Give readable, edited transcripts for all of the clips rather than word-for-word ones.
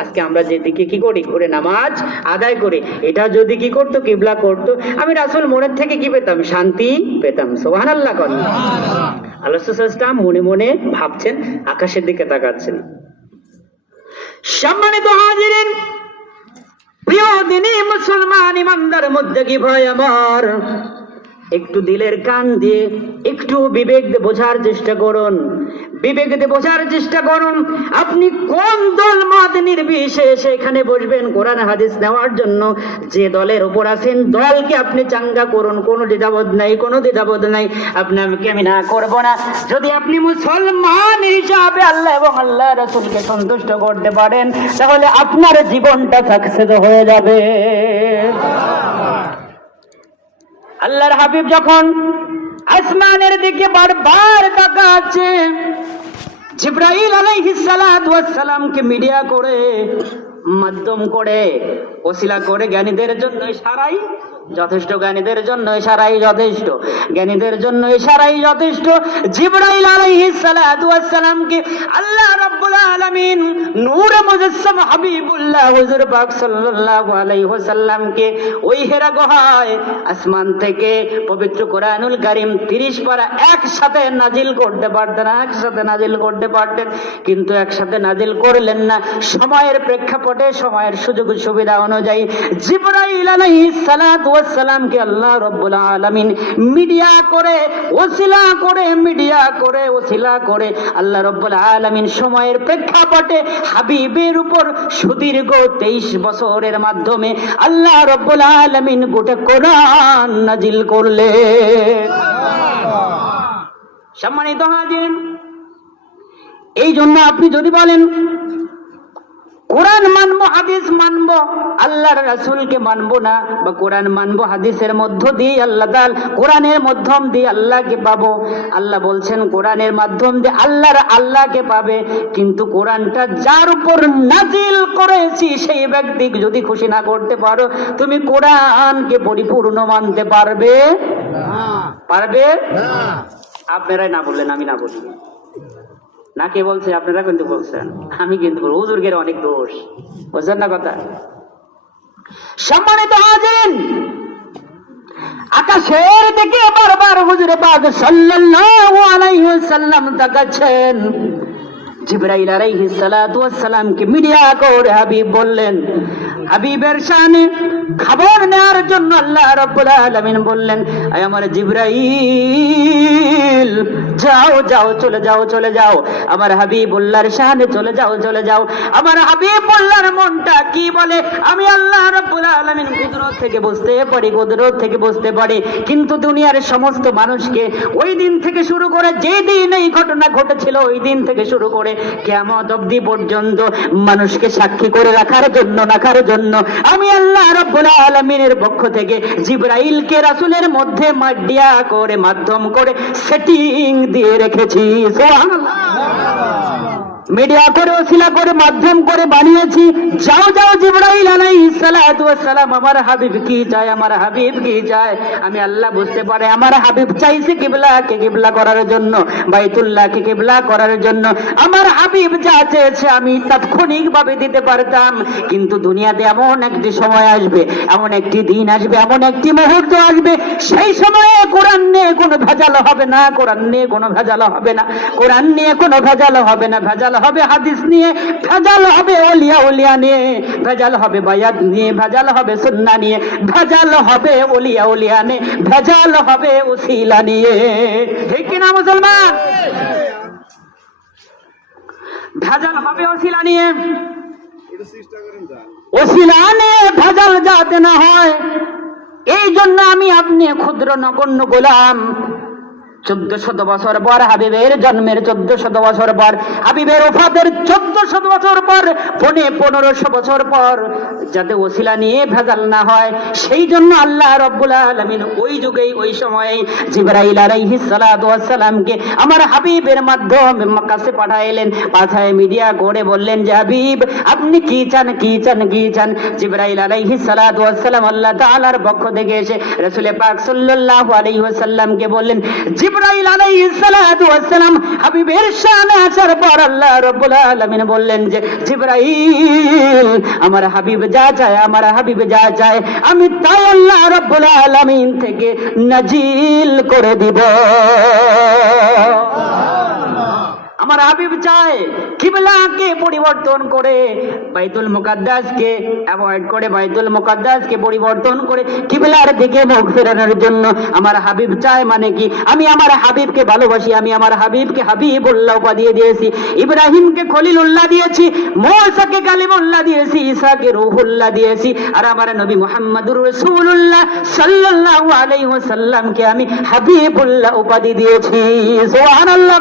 আজকে আমরা যেদিকে কি করি, ঘুরে নামাজ আদায় করে, এটা যদি কি করতো, কিবলা করতো, আমি রাসূল মনের থেকে কি পেতাম, শান্তি পেতাম। সুবহানাল্লাহ করেন। আল্লাহ রাসূল মনে মনে ভাবছেন, আকাশের দিকে তাকাচ্ছেন। সম্মানিত হাজিরিন, প্রিয় দিনী মুসলমান ইমানদার মধ্যে কি ভয় আমার, একটু দিলের কান দিয়ে একটু বিবেক দিয়ে বোঝার চেষ্টা করুন, বিবেক দিয়ে বোঝার চেষ্টা করুন। আপনি কোন দল মত নির্বিশেষে এখানে বসবেন কোরআন হাদিস নেওয়ার জন্য, যে দলের উপর আছেন দলকে আপনি চাঙ্গা করুন, কোনো দ্বিধাবোধ নাই, কোনো দ্বিধাবোধ নাই। আপনাকে আমি না করবো না, যদি আপনি মুসলমান হিসাবে আল্লাহ এবং আল্লাহ রাসূলকে সন্তুষ্ট করতে পারেন, তাহলে আপনার জীবনটা সাকসেস হয়ে যাবে। আল্লাহর হাবিব যখন আসমানের দিকে বারবার তাকাচ্ছে, জিবরাইল আলাইহিস সালাতু ওয়াস সালামকে মিডিয়া করে, মাধ্যম করে, ওসিলা করে জ্ঞানীদের জন্য ইশারাই যথেষ্ট, জ্ঞানীদের জন্য ইশারাই যথেষ্ট, জ্ঞানীদের জন্য ইশারাই যথেষ্ট। জিবরাইল আলাইহিস সালাতু ওয়াস সালামকে আল্লাহ রাব্বুল আলামিন নূরে মুজাসসাম হাবিবুল্লাহ হুজুর পাক সাল্লাল্লাহু আলাইহি ওয়াসাল্লামকে ওই হেরা গুহায় আসমান থেকে পবিত্র কোরআনুল কারীম 30 পারা একসাথে নাজিল করতে পারতেন, একসাথে নাজিল করতে পারতেন, কিন্তু একসাথে নাজিল করলেন না। সময়ের প্রেক্ষাপটে, সময়ের সুযোগ সুবিধা অনুযায়ী জিবরাইল আলাইহিস সালাতু ওয়াস সালামকে আল্লাহ রাব্বুল আলামিন মিডিয়া করে, ওসিলা করে, মিডিয়া করে, ওসিলা করে আল্লাহ রাব্বুল আলামিন সময়ের প্রেক্ষাপটে হাবিবের উপর সুদীর্ঘ 23 বছরের মাধ্যমে আল্লাহ রাব্বুল আলামিন গোটা কোরআন নাজিল করলেন। সম্মানিত হাজির, এই জন্য আপনি যদি বলেন কোরআন মানবো, হাদিস মানবো, আল্লাহর রাসূলকে মানবো না, বা কোরআন মানবো, হাদিসের মধ্য দিয়ে আল্লাহ তাআলা, কোরআনের মাধ্যম দিয়ে আল্লাহকে পাবো, আল্লাহ বলছেন কোরআনের মাধ্যম দিয়ে আল্লাহকে পাবে, কিন্তু কোরআনটা যার উপর নাজিল করেছি সেই ব্যক্তিকে যদি খুশি না করতে পারো, তুমি কোরআনকে পরিপূর্ণ মানতে পারবে না, পারবে না। আপনারাই না বললেন, আমি না বলি না, কে বলছে? আপনারা কিন্তু বলছেন, আমি কিন্তু হুজুরদের অনেক দোষ, বুঝছেন না কথা? সম্মানিত হাজিরিন, আকাশের দিকে বারবার হুজুর পাক সাল্লাল্লাহু আলাইহি ওয়াসাল্লাম তাকাচ্ছেন। জিবরাইল আলাইহিস সালাতু ওয়াস সালামকে মিডিয়া করে হাবিব বললেন, হাবিবের শানে খবর নেওয়ার জন্য আল্লাহ রাব্বুল আলামিন বললেন, আয় আমার জিবরাইল, যাও যাও, চলে যাও, চলে যাও, আমার হাবিবুল্লাহর শানে চলে যাও, চলে যাও। আমার হাবিবুল্লাহর মনটা কি বলে আমি আল্লাহ রাব্বুল আলামিন কুদরত থেকে বুঝতে পারি, কুদরত থেকে বুঝতে পারি, কিন্তু দুনিয়ার সমস্ত মানুষকে ওই দিন থেকে শুরু করে, যে দিন এই ঘটনা ঘটেছিল ওই দিন থেকে শুরু করে কিয়ামত অবধি পর্যন্ত মানুষকে সাক্ষী করে রাখার জন্য আমি আল্লাহ রাব্বুল আলামিনের পক্ষ থেকে জিবরাইলকে রাসূলের মধ্যে মিডিয়া করে, মাধ্যম করে, সেটিং দিয়ে রেখেছি। সুবহানাল্লাহ। মিডিয়া করে, ওসিলা করে, মাধ্যম করে বানিয়েছি। যাও যাও জিবরাইল আলাইহিস সালাতু ওয়াস সালাম, আমার হাবিব কি চায়, আমার হাবিব কি চায়, আমি আল্লাহ বুঝতে পারে আমার হাবিব চাইছে কিবলাকে কিবলা করার জন্য, বাইতুল্লাহকে কিবলা করার জন্য। আমার হাবিব যা চেয়েছে আমি তাৎক্ষণিক ভাবে দিতে পারতাম, কিন্তু দুনিয়াতে এমন একটি সময় আসবে, এমন একটি দিন আসবে, এমন একটি মুহূর্ত আসবে, সেই সময়ে কোরআন নিয়ে কোনো ভেজাল হবে না, কোরআন নিয়ে কোনো ভেজাল হবে না, কোরআন নিয়ে কোনো ভেজাল হবে না, ভেজাল হবে হাদিস নিয়ে, ভেজাল হবে ওলিয়া নিয়ে, ভেজাল হবে বায়াত নিয়ে, ভেজাল হবে সুন্নাহ নিয়ে, ভেজাল হবে ওলিয়া নিয়ে, ভেজাল হবে ওসিলা নিয়ে। ঠিক কিনা মুসলমান? ভেজাল হবে ওসিলা নিয়ে, ওসিলা নিয়ে ভেজাল যাতে না হয়, এই জন্য আমি আপনি ক্ষুদ্র নগণ্য গোলাম 1400 বছর পর, হাবিবের জন্মের 1400 বছর পর, হাবিবের ওফাতের 1400 বছর পর, 1500 বছর পর, যাতে ওসিলা নিয়ে ভেজাল না হয়, সেই জন্য আল্লাহ রাব্বুল আলামিন ওই যুগেই, ওই সময়ে জিবরাইল আলাইহিস সালাতু ওয়াস সালামকে আমার হাবিবের মাধ্যমে কাছে পাঠাইলেন, পাঠায় মিডিয়া করে বললেন যে হাবিব আপনি কি চান, কি চান, কি চান। জিবরাইল আলাইহিস সালাতু ওয়াস সালাম আল্লাহ তাআলার পক্ষ থেকে এসে রাসূল পাক সাল্লাল্লাহু আলাইহি ওয়াসাল্লামকে বললেন, জিবরাইল আলাইহিস সালাতু ওয়াস সালাম হাবিবের শানে আসার পর আল্লাহ রাব্বুল আলামিন বললেন যে জিবরাইল আমার হাবিব যা চায়, আমার হাবিব যা চায় আমি তাই আল্লাহ রাব্বুল আলামিন থেকে নাজিল করে দিব। আমার হাবিব চায় কিবলাকে পরিবর্তন করে বাইতুল মুকাদ্দাসকে অ্যাভয়েড করে, বাইতুল মুকাদ্দাসকে পরিবর্তন করে কিবলার দিকে মুখ ফেরানোর জন্য আমার হাবিব চায়। মানে কি, আমি আমার হাবিবকে ভালোবাসি, আমি আমার হাবিবকে হাবিবুল্লাহ উপাধি দিয়েছি, ইব্রাহিমকে খলিলুল্লাহ দিয়েছি, মূসাকে কালিমুল্লাহ দিয়েছি, ঈসাকে রূহুল্লাহ দিয়েছি, আর আমার নবী মুহাম্মদুর রাসূলুল্লাহ সাল্লাল্লাহু আলাইহি ওয়াসাল্লামকে আমি হাবিবুল্লাহ উপাধি দিয়েছি। সুবহানাল্লাহ।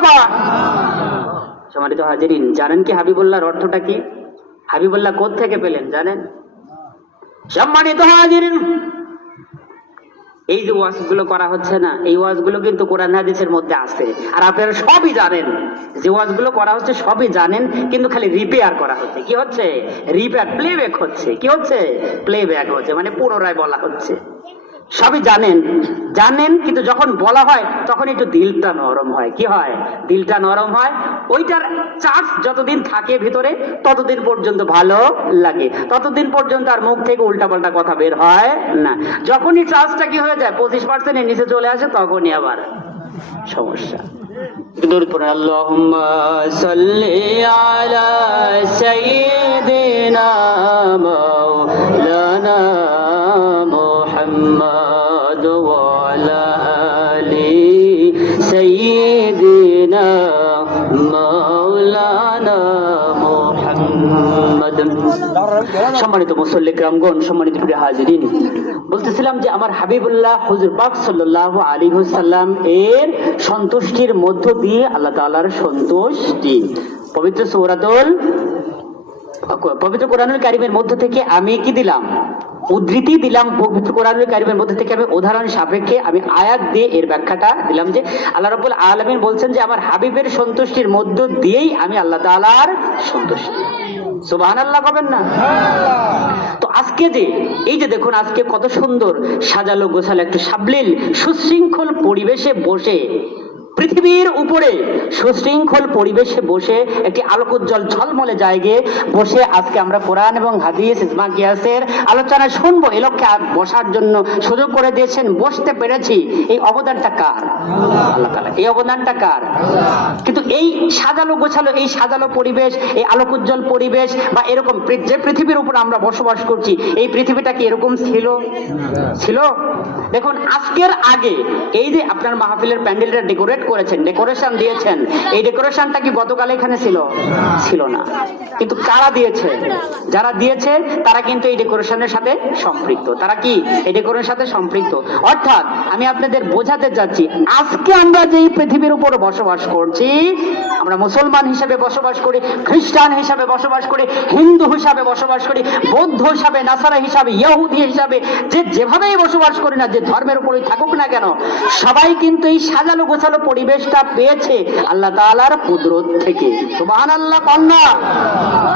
সম্মানিত হাজিরিন, জানেন কি হাবিবুল্লাহর অর্থটা কি? হাবিবুল্লাহ কোথা থেকে পেলেন জানেন? সম্মানিত হাজিরিন, এই যে ওয়াজগুলো করা হচ্ছে না, এই ওয়াজগুলো কিন্তু কোরআন হাদিসের মধ্যে আছে, আর আপনারা সবই জানেন যে ওয়াজগুলো করা হচ্ছে, সবই জানেন, কিন্তু খালি রিপেয়ার করা হচ্ছে। কি হচ্ছে? রিপেয়ার, প্লেব্যাক হচ্ছে। কি হচ্ছে? প্লেব্যাক হচ্ছে, মানে পুনরায় বলা হচ্ছে। সবই জানেন, জানেন, কিন্তু যখন বলা হয় তখন একটু দিলটা নরম হয়। কি হয়? দিলটা নরম হয়। ওইটার চার্জ যতদিন থাকে ভিতরে ততদিন পর্যন্ত ভালো লাগে, ততদিন পর্যন্ত আর মুখ থেকে উল্টাপাল্টা কথা বের হয় না। যখনই চার্জটা কি হয়ে যায় 25% এর নিচে চলে আসে, তখনই আবার সমস্যা। আল্লাহুম্মা সাল্লি আলা সাইয়্যিদিনা মাওলানা মুহাম্মদ ওয়া আলা আলি সাইয়্যিদিনা মাওলানা মুহাম্মদ। সম্মানিত মুসল্লি কিরামগণ, সম্মানিত প্রিয় হাজিরিন, বলতেছিলাম যে আমার হাবিবুল্লাহ হুজুর পাক সাল্লাল্লাহু আলাইহি ওয়াসাল্লাম এর সন্তুষ্টির মধ্য দিয়ে আল্লাহ তাআলার সন্তুষ্টি। পবিত্র কোরআনুল কারীমের মধ্য থেকে আমি কি দিলাম? উদ্ধৃতি দিলাম। পবিত্র কোরআনুল কারীমের মধ্যে থেকে আমি উদাহরণ সাপেক্ষে আমি আয়াত দিয়ে এর ব্যাখ্যাটা দিলাম যে আল্লাহ রাব্বুল আলামিন বলছেন যে আমার হাবিবের সন্তুষ্টির মধ্য দিয়েই আমি আল্লাহ তাআলার সন্তুষ্টি। সুবহানাল্লাহ বলেন না? তো আজকে যে এই যে দেখুন, আজকে কত সুন্দর সাজালো গোছালো একটা সাবলীল সুশৃঙ্খল পরিবেশে বসে, পৃথিবীর উপরে সুশৃঙ্খল পরিবেশে বসে, একটি আলোকোজ্জ্বল ঝলমলে জায়গায় বসে আজকে আমরা কোরআন এবং হাদিস ইজমা কিয়াসের আলোচনা শুনবো। এই লক্ষ্যে বসার জন্য সুযোগ করে দিয়েছেন, বসতে পেরেছি। এই অবদানটা কার? আল্লাহ তাআলা। এই অবদানটা কার? কিন্তু এই সাজালো গোছালো, এই সাজালো পরিবেশ, এই আলোকোজ্জ্বল পরিবেশ বা এরকম যে পৃথিবীর উপর আমরা বসবাস করছি, এই পৃথিবীটা কি এরকম ছিল? দেখুন, আজকের আগে এই যে আপনার মাহফিলের প্যান্ডেলটা ডেকোরেট করেছেন, ডেকোরেশন দিয়েছেন, এই ডেকোরেশনটা কি গতকাল এখানে ছিল না? কিন্তু কারা দিয়েছে? যারা দিয়েছে তারা কিন্তু এই ডেকোরেশনের সাথে সম্পৃক্ত। তারা কি এই ডেকোরেশনের সাথে সম্পৃক্ত? অর্থাৎ আমি আপনাদের বোঝাতে চাচ্ছি, আজকে আমরা যে পৃথিবীর উপর বসবাস করছি, আমরা মুসলমান হিসেবে বসবাস করি, খ্রিস্টান হিসাবে বসবাস করি, হিন্দু হিসাবে বসবাস করি, বৌদ্ধ হিসাবে, নাসারা হিসাবে, ইহুদি হিসাবে, যেভাবেই বসবাস করি না, যে ধর্মের উপরই থাকুক না কেন, সবাই কিন্তু এই সাজালো গোছালো পরিবেশটা পেয়েছে আল্লাহ তাআলার কুদরত থেকে। সুবহানাল্লাহ। কন্যা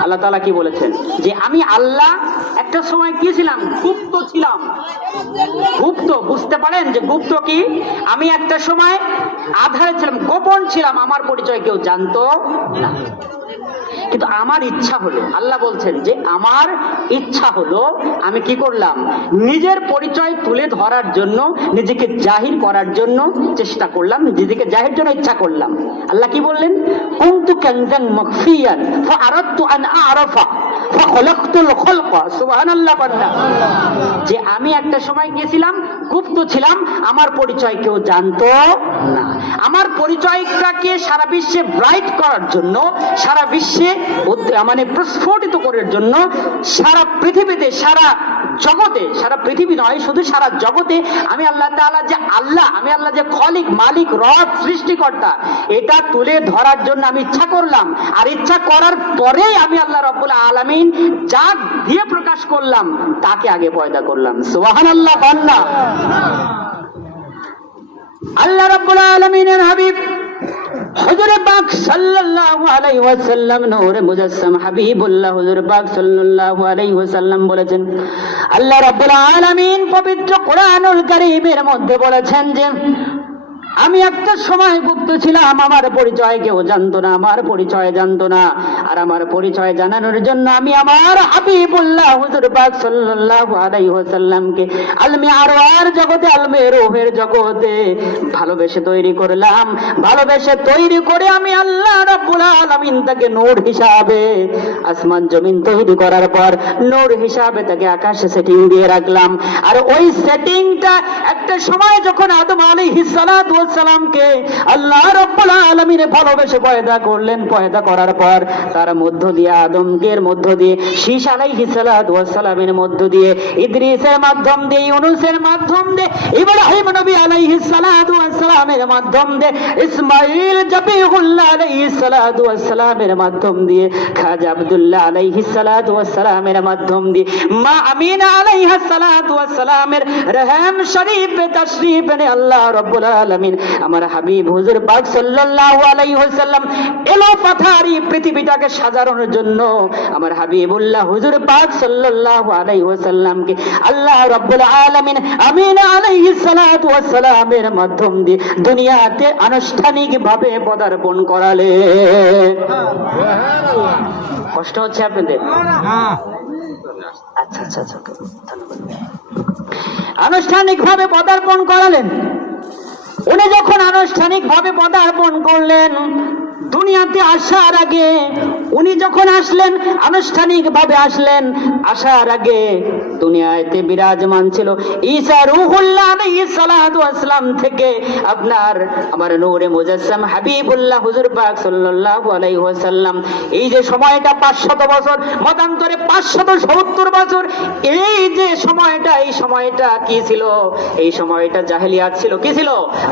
আল্লাহ তাআলা কি বলেছেন? যে আমি আল্লাহ একটা সময় কি ছিলাম? গুপ্ত ছিলাম। গুপ্ত, বুঝতে পারেন যে গুপ্ত কি? আমি একটা সময় আধারে ছিলাম, গোপন ছিলাম, আমার পরিচয় কেউ জানতো না। কিন্তু আমার ইচ্ছা হলো, আল্লাহ বলছেন যে আমার ইচ্ছা হলো, আমি কি করলাম? নিজের পরিচয় তুলে ধরার জন্য, নিজেকে জাহির করার জন্য চেষ্টা করলাম, নিজেকে জাহির জন্য ইচ্ছা করলাম। আল্লাহ কি বললেন? কুনতু কানজান মাখফিয়ান ফাআরাদতু আন আ'রাফা ফাখলাকতুল খালকা। সুবহানাল্লাহ। যে আমি একটা সময় গিয়েছিলাম, গুপ্ত ছিলাম, আমার পরিচয় কেউ জানতো না। আমার পরিচয়টাকে সারা বিশ্বে ব্রাইট করার জন্য, সারা বিশ্বে মানে প্রস্ফুটিত করার জন্য, সারা পৃথিবীতে, সারা জগতে, সারা পৃথিবী নয় শুধু সারা জগতে আমি আল্লাহ তাআলা যে আল্লাহ, আমি আল্লাহ যে খলিক, মালিক, রব, সৃষ্টিকর্তা, এটা তুলে ধরার জন্য আমি ইচ্ছা করলাম। আর ইচ্ছা করার পরেই আমি আল্লাহ রাব্বুল আলামিন যা দিয়ে প্রকাশ করলাম তাকে আগে পয়দা করলাম। সুবহানাল্লাহ। বান্দা আল্লাহ রাব্বুল আলামিনের হাবিব হুজুর পাক সাল্লাল্লাহু আলাইহি ওয়াসাল্লাম, নূরে মুজাসসাম হাবিবুল্লাহ হুজুর পাক সাল্লাল্লাহু আলাইহি ওয়াসাল্লাম বলেছেন, আল্লাহ রাব্বুল আলামিন পবিত্র কোরআনুল কারীমের মধ্যে বলেছেন যে আমি একটা সময় গুপ্ত ছিলাম, আমার পরিচয় কেউ জানতো না, আমার পরিচয় জানতো না। আর আমার পরিচয় জানানোর জন্য আমি আমার হাবিবুল্লাহ হুজুর পাক সাল্লাল্লাহু আলাইহি ওয়াসাল্লামকে আলমে আরওয়ার জগতে, আলমে রূহের জগতে ভালোবেসে তৈরি করলাম। ভালোবেসে তৈরি করে আমি আল্লাহ রাব্বুল আলামিন তাকে নূর হিসাবে, আসমান জমিন তৈরি করার পর নূর হিসাবে তাকে আকাশে সেটিং দিয়ে রাখলাম। আর ওই সেটিংটা একটা সময় যখন আদম আলাইহিস সালাতু ওয়াস সালামকে আল্লাহ রাব্বুল আলামিন ভালোবেসে পয়দা করলেন, পয়দা করার পর তার মধ্য দিয়ে, আদমকের মধ্য দিয়ে, শীশ আলাইহিস সালাতু ওয়াস সালামের মধ্য দিয়ে, ইদ্রিসের মাধ্যম দিয়ে, ইউনূসের মাধ্যম দিয়ে, ইব্রাহিম নবী আলাইহিস সালাতু ওয়াস সালামের মাধ্যম দিয়ে, ইসমাঈল জবিহুল্লাহ আলাইহিস সালাতু ওয়াস সালামের মাধ্যম দিয়ে, খাজা আব্দুল্লাহ আলাইহিস সালাতু ওয়াস সালামের মাধ্যম দিয়ে, মা আমিনা আলাইহিস সালাতু ওয়াস সালামের রহম শরীফে তাশরীফ এনে আল্লাহ রাব্বুল আলামিন আমার হাবিব হুজুর পাক সাল্লাল্লাহু আলাইহি ওয়াসাল্লাম এলো পাথারি পৃথিবীটাকে সাজানোর জন্য। আমার হাবিবুল্লাহ হুজুর পাক সাল্লাল্লাহু আলাইহি ওয়াসাল্লামকে আল্লাহ রাব্বুল আলামিন আমিনা আলাইহিস সালাতু ওয়াস সালামের মাধ্যম দিয়ে দুনিয়াতে আনুষ্ঠানিকভাবে পদার্পণ করালে। কষ্ট হচ্ছে আপনাদের? আচ্ছা আচ্ছা আচ্ছা, আনুষ্ঠানিকভাবে পদার্পণ করালেন। উনি যখন আনুষ্ঠানিকভাবে পদার্পণ করলেন, দুনিয়াতে আসার আগে উনি যখন আসলেন, আনুষ্ঠানিকভাবে আসলেন, আসার আগে দুনিয়াতে বিরাজমান ছিল ঈসা রূহুল্লাহ আলাইহিস সালাতু ওয়াস সালাম থেকে আপনার আমার নূরে মুজাসসাম হাবিবুল্লাহ হুজুর পাক সাল্লাল্লাহু আলাইহি ওয়াসাল্লাম। এই যে সময়টা 500 বছর, মতান্তরে 570 বছর, এই যে সময়টা, এই সময়টা কি ছিল? এই সময়টা জাহেলিয়াত ছিল। কি ছিল?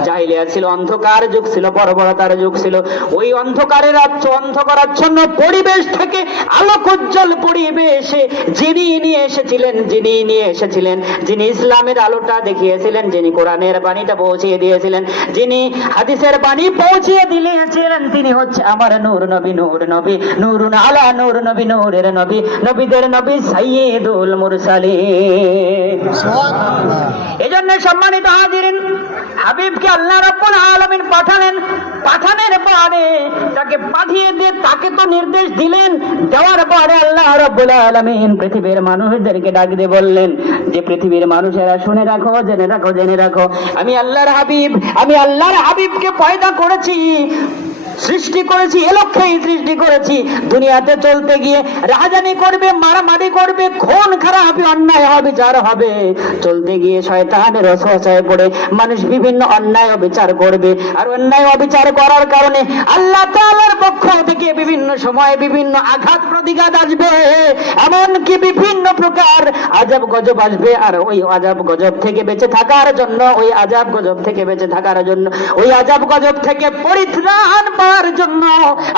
জাহেলিয়াত ছিল, অন্ধকার যুগ ছিল, বর্বরতার যুগ ছিল। ওই অন্ধকারাচ্ছন্ন পরিবেশ থেকে আলোকোজ্জ্বল পরিবেশে যিনি নিয়ে এসেছিলেন, যিনি ইসলামের আলোটা দেখিয়েছিলেন, যিনি কোরআনের বাণীটা পৌঁছিয়ে দিয়েছিলেন, যিনি হাদিসের বাণী পৌঁছিয়ে দিয়েছিলেন, তিনি হচ্ছে আমার নূর নবী, নূর নবী, নূরুন আলা নূর নবী, নূরের নবী, নবীদের নবী, সাইয়্যিদুল মুরসালিন। এজন্য সম্মানিত হাজিরিন, হাবিবকে আল্লাহ রাব্বুল আলামিন পাঠালেন। পাঠানোর পরে তাকে পাঠিয়ে দিয়ে তাকে তো নির্দেশ দিলেন, দেওয়ার পরে আল্লাহ রাব্বুল আলামিন পৃথিবীর মানুষদেরকে ডাক দিয়ে বললেন যে পৃথিবীর মানুষেরা শুনে রাখো, জেনে রাখো, জেনে রাখো, আমি আল্লাহর হাবিবকে পয়দা করেছি, সৃষ্টি করেছি, এ লক্ষ্যেই সৃষ্টি করেছি। দুনিয়াতে চলতে গিয়ে রাহাজানি করবে, মারামারি করবে, খুন খারাপি, অন্যায় অবিচার হবে। চলতে গিয়ে শয়তানের ওয়াসওয়াসায় পড়ে মানুষ বিভিন্ন অন্যায় অবিচার করবে। আর অন্যায় অবিচার করার কারণে আল্লাহ তাআলার পক্ষ থেকে বিভিন্ন সময় বিভিন্ন আঘাত প্রতিঘাত আসবে, এমনকি বিভিন্ন প্রকার আযাব গজব আসবে। আর ওই আযাব গজব থেকে বেঁচে থাকার জন্য, ওই আযাব গজব থেকে বেঁচে থাকার জন্য, ওই আযাব গজব থেকে পরিত্রাণ পাওয়ার জন্য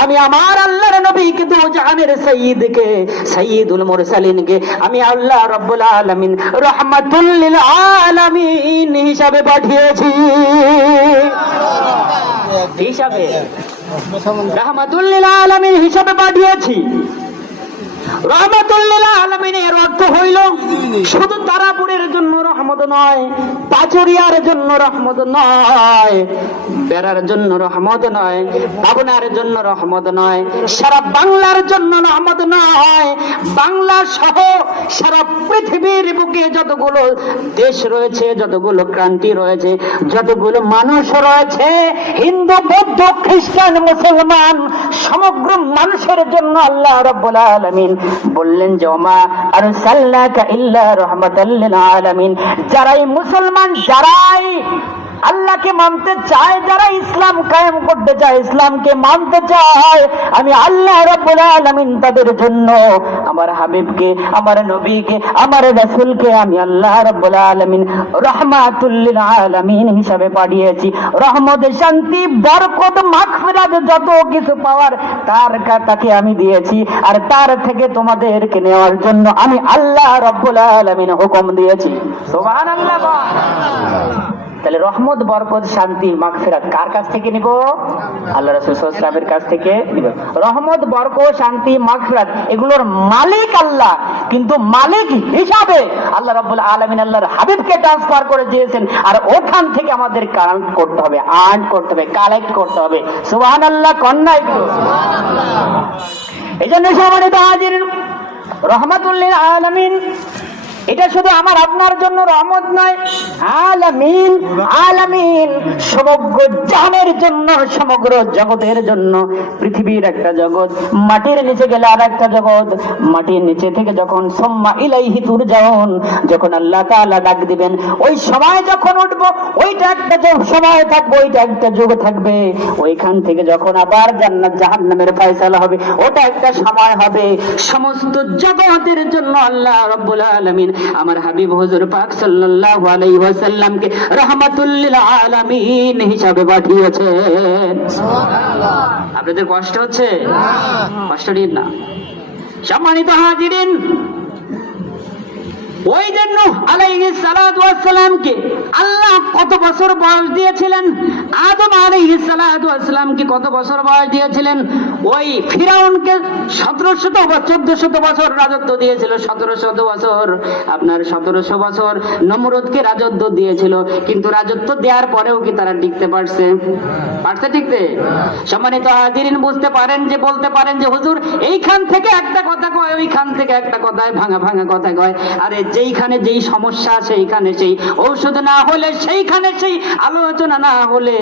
আমি আমার আল্লাহর নবীকে, দু জাহানের সাইয়্যিদকে, সাইয়্যিদুল মুরসালিনকে আমি আল্লাহ রাব্বুল আলামিন রাহমাতুল লিল আলামিন হিসাবে পাঠিয়েছি। রাহমাতুল লিল আলামিন হিসাবে পাঠিয়েছি। রাহমাতুল লিল আলামিনের অর্থ হইল শুধু তারাপুরের জন্য রহমত নয়, পাচুরিয়ার জন্য রহমত নয়, বেড়ার জন্য রহমত নয়, পাবনার জন্য রহমত নয়, সারা বাংলার জন্য রহমত নয়, বাংলা সহ সারা পৃথিবীর বুকে যতগুলো দেশ রয়েছে, যতগুলো ক্রান্তি রয়েছে, যতগুলো মানুষ রয়েছে, হিন্দু, বৌদ্ধ, খ্রিস্টান, মুসলমান, সমগ্র মানুষের জন্য আল্লাহ রাব্বুল আলামিন বললেন যে ওমা আরসালনাকা ইল্লা রাহমাতাল লিল আলামিন। যারাই মুসলমান, যারাই আল্লাহকে মানতে চায়, যারা ইসলাম কায়েম করতে চায়, ইসলামকে মানতে চায়, আমি আল্লাহ রাব্বুল আলামিন তাদের জন্য আমার হাবিবকে, আমার নবীকে, আমার রাসূলকে আমি আল্লাহ রাব্বুল আলামিন রাহমাতুল লিল আলামিন হিসাবে পাঠিয়েছি। রহমত, শান্তি, বরকত, মাগফিরাত যত কিছু পাওয়ার তাকে আমি দিয়েছি। আর তার থেকে তোমাদেরকে নেওয়ার জন্য আমি আল্লাহ রাব্বুল আলামিন হুকুম দিয়েছি। সুবহানাল্লাহ। তাহলে রহমত, বরকত, শান্তি, মাগফিরাত কার কাছ থেকে নিব? আল্লাহ রাসূল সাল্লাল্লাহু আলাইহি ওয়াসাল্লামের কাছ থেকে নিব। রহমত, বরকত, শান্তি, মাগফিরাত এগুলোর মালিক আল্লাহ, কিন্তু মালিক হিসাবে আল্লাহ রাব্বুল আলামিন আল্লাহর হাবিবকে ট্রান্সফার করে দিয়েছেন। আর ওখান থেকে আমাদের কালেক্ট করতে হবে, আর্ন করতে হবে, কালেক্ট করতে হবে। সুবহানাল্লাহ, কন্যা একটু এই জন্য সম্মানিত হাজিরিন, রহমাতুল লিল আলামিন এটা শুধু আমার আপনার জন্য রহমত নয়, আলামিন আলামিন সমগ্র জাহানের জন্য, সমগ্র জগতের জন্য। পৃথিবীর একটা জগৎ, মাটির নিচে গেলে আর একটা জগৎ, মাটির নিচে থেকে যখন সুম্মা ইলাইহি তুরজাউন, যখন আল্লাহ তাআলা ডাক দিবেন, ওই সময় যখন উঠবো, ওইটা একটা সময় থাকবে, ওইটা একটা যুগ থাকবে। ওইখান থেকে যখন আবার জান্নাত জাহান্নামের ফয়সালা হবে, ওটা একটা সময় হবে। সমস্ত জগতের জন্য আল্লাহ রাব্বুল আলামিন আমার হাবিব হুজুর পাক সাল্লাল্লাহু আলাইহি ওয়াসাল্লামকে রাহমাতুল লিল আলামিন হিসাবে পাঠিয়েছেন। সুবহানাল্লাহ। আপনাদের কষ্ট হচ্ছে? কষ্ট নিন না। সম্মানিত হাজিরিন, ওই যে নূহ আলাইহিস সালাতু ওয়াস সালামকে আল্লাহ কত বছর বয়স দিয়েছিলেন? আদম আলাইহিস সালাতু ওয়াস সালামকে কত বছর বয়স দিয়েছিলেন? ওই ফিরাউনকে 1700 বছর রাজত্ব দিয়েছিল, 1700 বছর। আপনার 1700 বছর নমরুদকে রাজত্ব দিয়েছিল, কিন্তু রাজত্ব দেওয়ার পরেও কি তারা টিকতে পারছে? পারছে টিকতে? সম্মানিত হাজিরিন, বুঝতে পারেন যে, বলতে পারেন যে হুজুর এইখান থেকে একটা কথা কয়, ওইখান থেকে একটা কথায় ভাঙা ভাঙা কথা কয়। আরে যেইখানে যেই সমস্যা সেইখানে সেই ঔষধ না হলে, সেইখানে সেই আলোচনা না হলে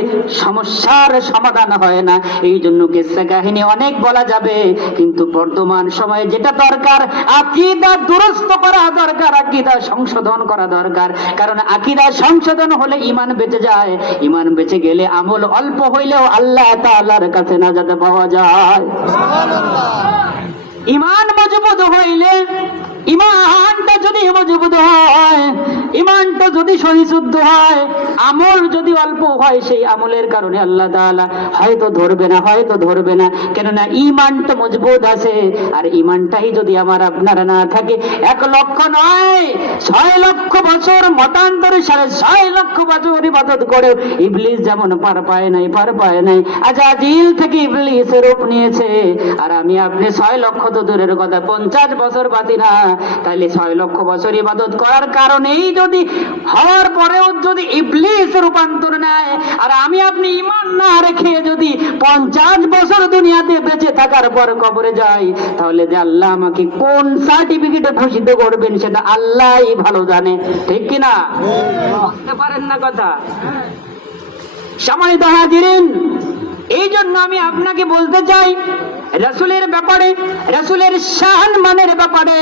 সমস্যার সমাধান হয় না। এই জন্য কিসসা কাহিনী অনেক বলা যাবে, কিন্তু বর্তমান সময়ে যেটা দরকার, আকীদা দুরস্ত করা দরকার, আকীদা সংশোধন করা দরকার। কারণ আকীদা সংশোধন হলে ঈমান বেঁচে যায়, ঈমান বেঁচে গেলে আমল অল্প হইলেও আল্লাহ তাআলার কাছে নাজাত পাওয়া যায়। সুবহানাল্লাহ। ঈমান মজবুত হইলে, ইমানটা যদি মজবুত হয়, ইমানটা যদি সহিশুদ্ধ হয়, আমল যদি অল্প হয়, সেই আমলের কারণে আল্লাহ তাআলা হয়তো ধরবে না, হয়তো ধরবে না। কেননা ইমানটা মজবুত আছে। আর ইমানটাই যদি আমার আপনার না থাকে, 1 লক্ষ নয় 6 লক্ষ বছর মতান্তরে 6.5 লক্ষ বছর ইবাদত করে ইবলিস যেমন পার পায় নাই, পার পায় নাই। আজাজিল থেকে ইবলিসের রূপ নিয়েছে। আর আমি আপনি 6 লক্ষ তো দূরের কথা, 50 বছর বাতি না। তাইলে 6 লক্ষ বছর ইবাদত করার কারণেই যদি, হওয়ার পরেও যদি ইবলিস রূপান্তর নেয়, আর আমি আপনি ঈমান না রেখে যদি 50 বছর দুনিয়াতে বেঁচে থাকার পর কবরে যাই, তাহলে যে আল্লাহ আমাকে কোন সার্টিফিকেটে ভূষিত করবেন সেটা আল্লাহই ভালো জানে। ঠিক কিনা? বুঝতে পারেন না কথা? সম্মানিত হাজিরিন, এই জন্য আমি আপনাকে বলতে চাই, রাসূলের ব্যাপারে, রাসূলের শান মানের ব্যাপারে,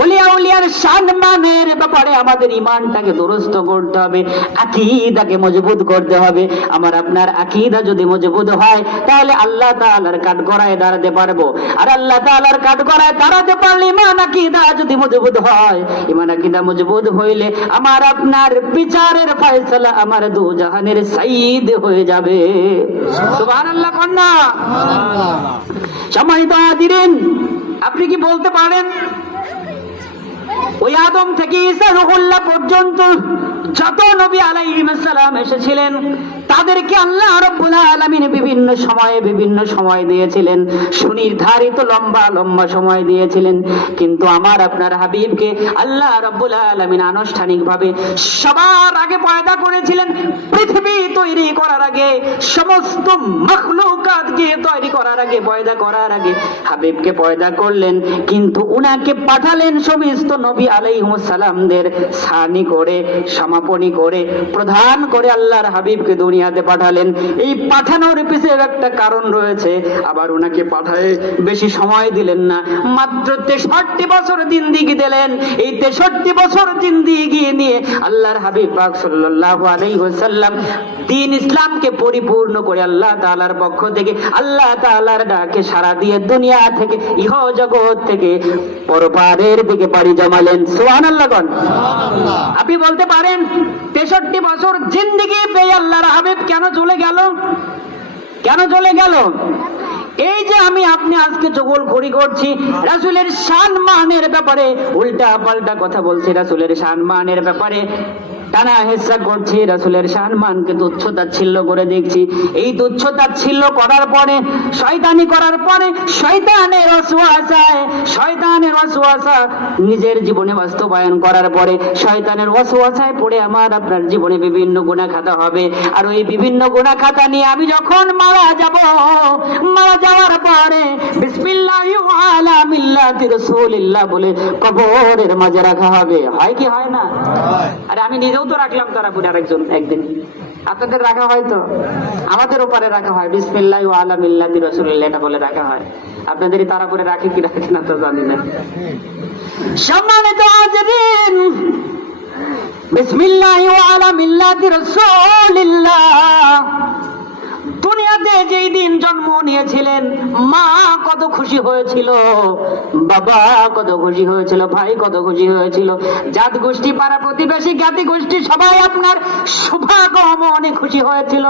ওলিয়া উলিয়ার শান মানের ব্যাপারে আমাদের ঈমানটাকে দুরস্ত করতে হবে, আকীদাকে মজবুত করতে হবে। আমার আপনার আকীদা যদি মজবুত হয়, তাহলে আল্লাহ তাআলার কাঠগড়ায় দাঁড়াতে পারবো। আর আল্লাহ তাআলার কাঠগড়ায় দাঁড়াতে পারলে ঈমান আকীদা যদি মজবুত হয়, ঈমান আকীদা মজবুত হইলে আমার আপনার বিচারের ফয়সালা আমার দু জাহানের সাইয়্যিদ হয়ে যাবে। সুবহানাল্লাহ কন্যা। সম্মানিত হাজিরিন, আপনি কি বলতে পারেন ওই আদম থেকে ঈসা রূহুল্লাহ পর্যন্ত যত নবী আলাইহিস সালাম এসেছিলেন, তাদেরকে আল্লাহ রাব্বুল আলামিন বিভিন্ন সময় দিয়েছিলেন, সুনির্ধারিত লম্বা লম্বা সময় দিয়েছিলেন। কিন্তু আমার আপনার হাবিবকে আল্লাহ রাব্বুল আলামিন আনুষ্ঠানিকভাবে সবার আগে পয়দা করেছিলেন। পৃথিবী তৈরি করার আগে, সমস্ত মাখলুকাতকে তৈরি করার আগে, পয়দা করার আগে হাবিবকে পয়দা করলেন। কিন্তু উনাকে পাঠালেন সমস্ত নবী আলাইহিস সালামদের সানি করে, সমাপনী করে, প্রধান করে আল্লাহর হাবিবকে দুনিয়াতে পাঠালেন। এই পাঠানোর পিছনে একটা কারণ রয়েছে। আবার উনাকে পাঠায় বেশি সময় দিলেন না, মাত্র 63 বছর জিন্দেগি দিলেন। এই 63 বছর জিন্দেগি নিয়ে আল্লাহর হাবিব পাক সাল্লাল্লাহু আলাইহি ওয়াসাল্লাম দ্বীন ইসলামকে পরিপূর্ণ করে আল্লাহ তাআলার পক্ষ থেকে, আল্লাহ তাআলার ডাকে সাড়া দিয়ে দুনিয়া থেকে, ইহ জগৎ থেকে পরপারের দিকে পাড়ি জমালেন। সুবহানাল্লাহ। সুবহানাল্লাহ। আপনি বলতে পারেন 63 বছর জিন্দেগি পেয়ে আল্লাহর হাবিব কেন চলে গেল? কেন চলে গেল? এই যে আমি আপনি আজকে চগলখড়ি করছি রাসূলের শান মানের ব্যাপারে, উল্টা পাল্টা কথা বলছি রাসূলের শান মানের ব্যাপারে, টানা হেসা করছি, রাসূলের সম্মানকে তুচ্ছ তাচ্ছিল্য করে দেখছি। এই তুচ্ছ তাচ্ছিল্য করার পরে, শয়তানি করার পরে, শয়তানের ওয়াসওয়াসা নিজের জীবনে বাস্তবায়ন করার পরে, শয়তানের ওয়াসওয়াসায় পড়ে আমার আপনার জীবনে বিভিন্ন গুনাহ খাতা হবে। আর ওই বিভিন্ন গুনাহ খাতা নিয়ে আমি যখন মারা যাব, মারা যাওয়ার পরে বিসমিল্লাহি আলা মিল্লাতি রাসূলিল্লাহ বলে কবরের মাঝে রাখা হবে। হয় কি হয় না? আরে আমি নিজেও তো রাখলাম, তারা পুরো আরেকজন একদিন। আপনাদের রাখা হয় তো? আমাদের উপরে রাখা হয় বিসমিল্লাহি আলা মিল্লাতি রাসূলিল্লাহ এটা বলে রাখা হয়। আপনাদের তারা করে রাখে কি রাখে না তো জানি না। সম্মানিত হাজিরিন, বিসমিল্লাহি আলা মিল্লাতি রাসূলিল্লাহ দুনিয়াতে যেই দিন জন্ম নিয়েছিলেন, মা কত খুশি হয়েছিল, বাবা কত খুশি হয়েছিল, ভাই কত খুশি হয়েছিল, জাত গোষ্ঠী পাড়া প্রতিবেশী জ্ঞাতি গোষ্ঠী সবাই আপনার শুভাগমনে খুশি হয়েছিল।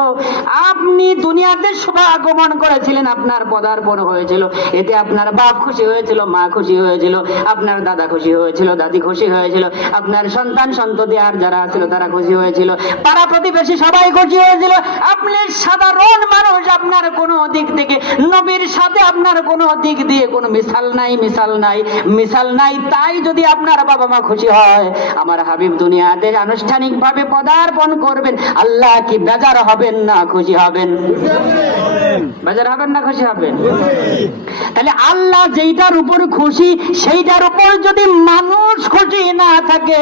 আপনি দুনিয়াতে শুভাগমন করেছিলেন, আপনার পদার্পণ হয়েছিল, এতে আপনার বাপ খুশি হয়েছিল, মা খুশি হয়েছিল, আপনার দাদা খুশি হয়েছিল, দাদি খুশি হয়েছিল, আপনার সন্তান সন্ততি আর যারা ছিল তারা খুশি হয়েছিল, পাড়া প্রতিবেশী সবাই খুশি হয়েছিল। আপনি সাধারণ মানুষ, আপনার কোন দিক থেকে নবীর সাথে আপনার কোন দিক দিয়ে কোনো মিসাল নাই। তাই যদি আপনার বাবা মা খুশি হয়, আমার হাবিব দুনিয়াতে আনুষ্ঠানিক ভাবে পদার্পণ করবেন, আল্লাহ কি বেজার হবেন না খুশি হবেন? বেজার হবেন না খুশি হবেন? তাহলে আল্লাহ যেইটার উপর খুশি, সেইটার উপর যদি মানুষ খুশি না থাকে,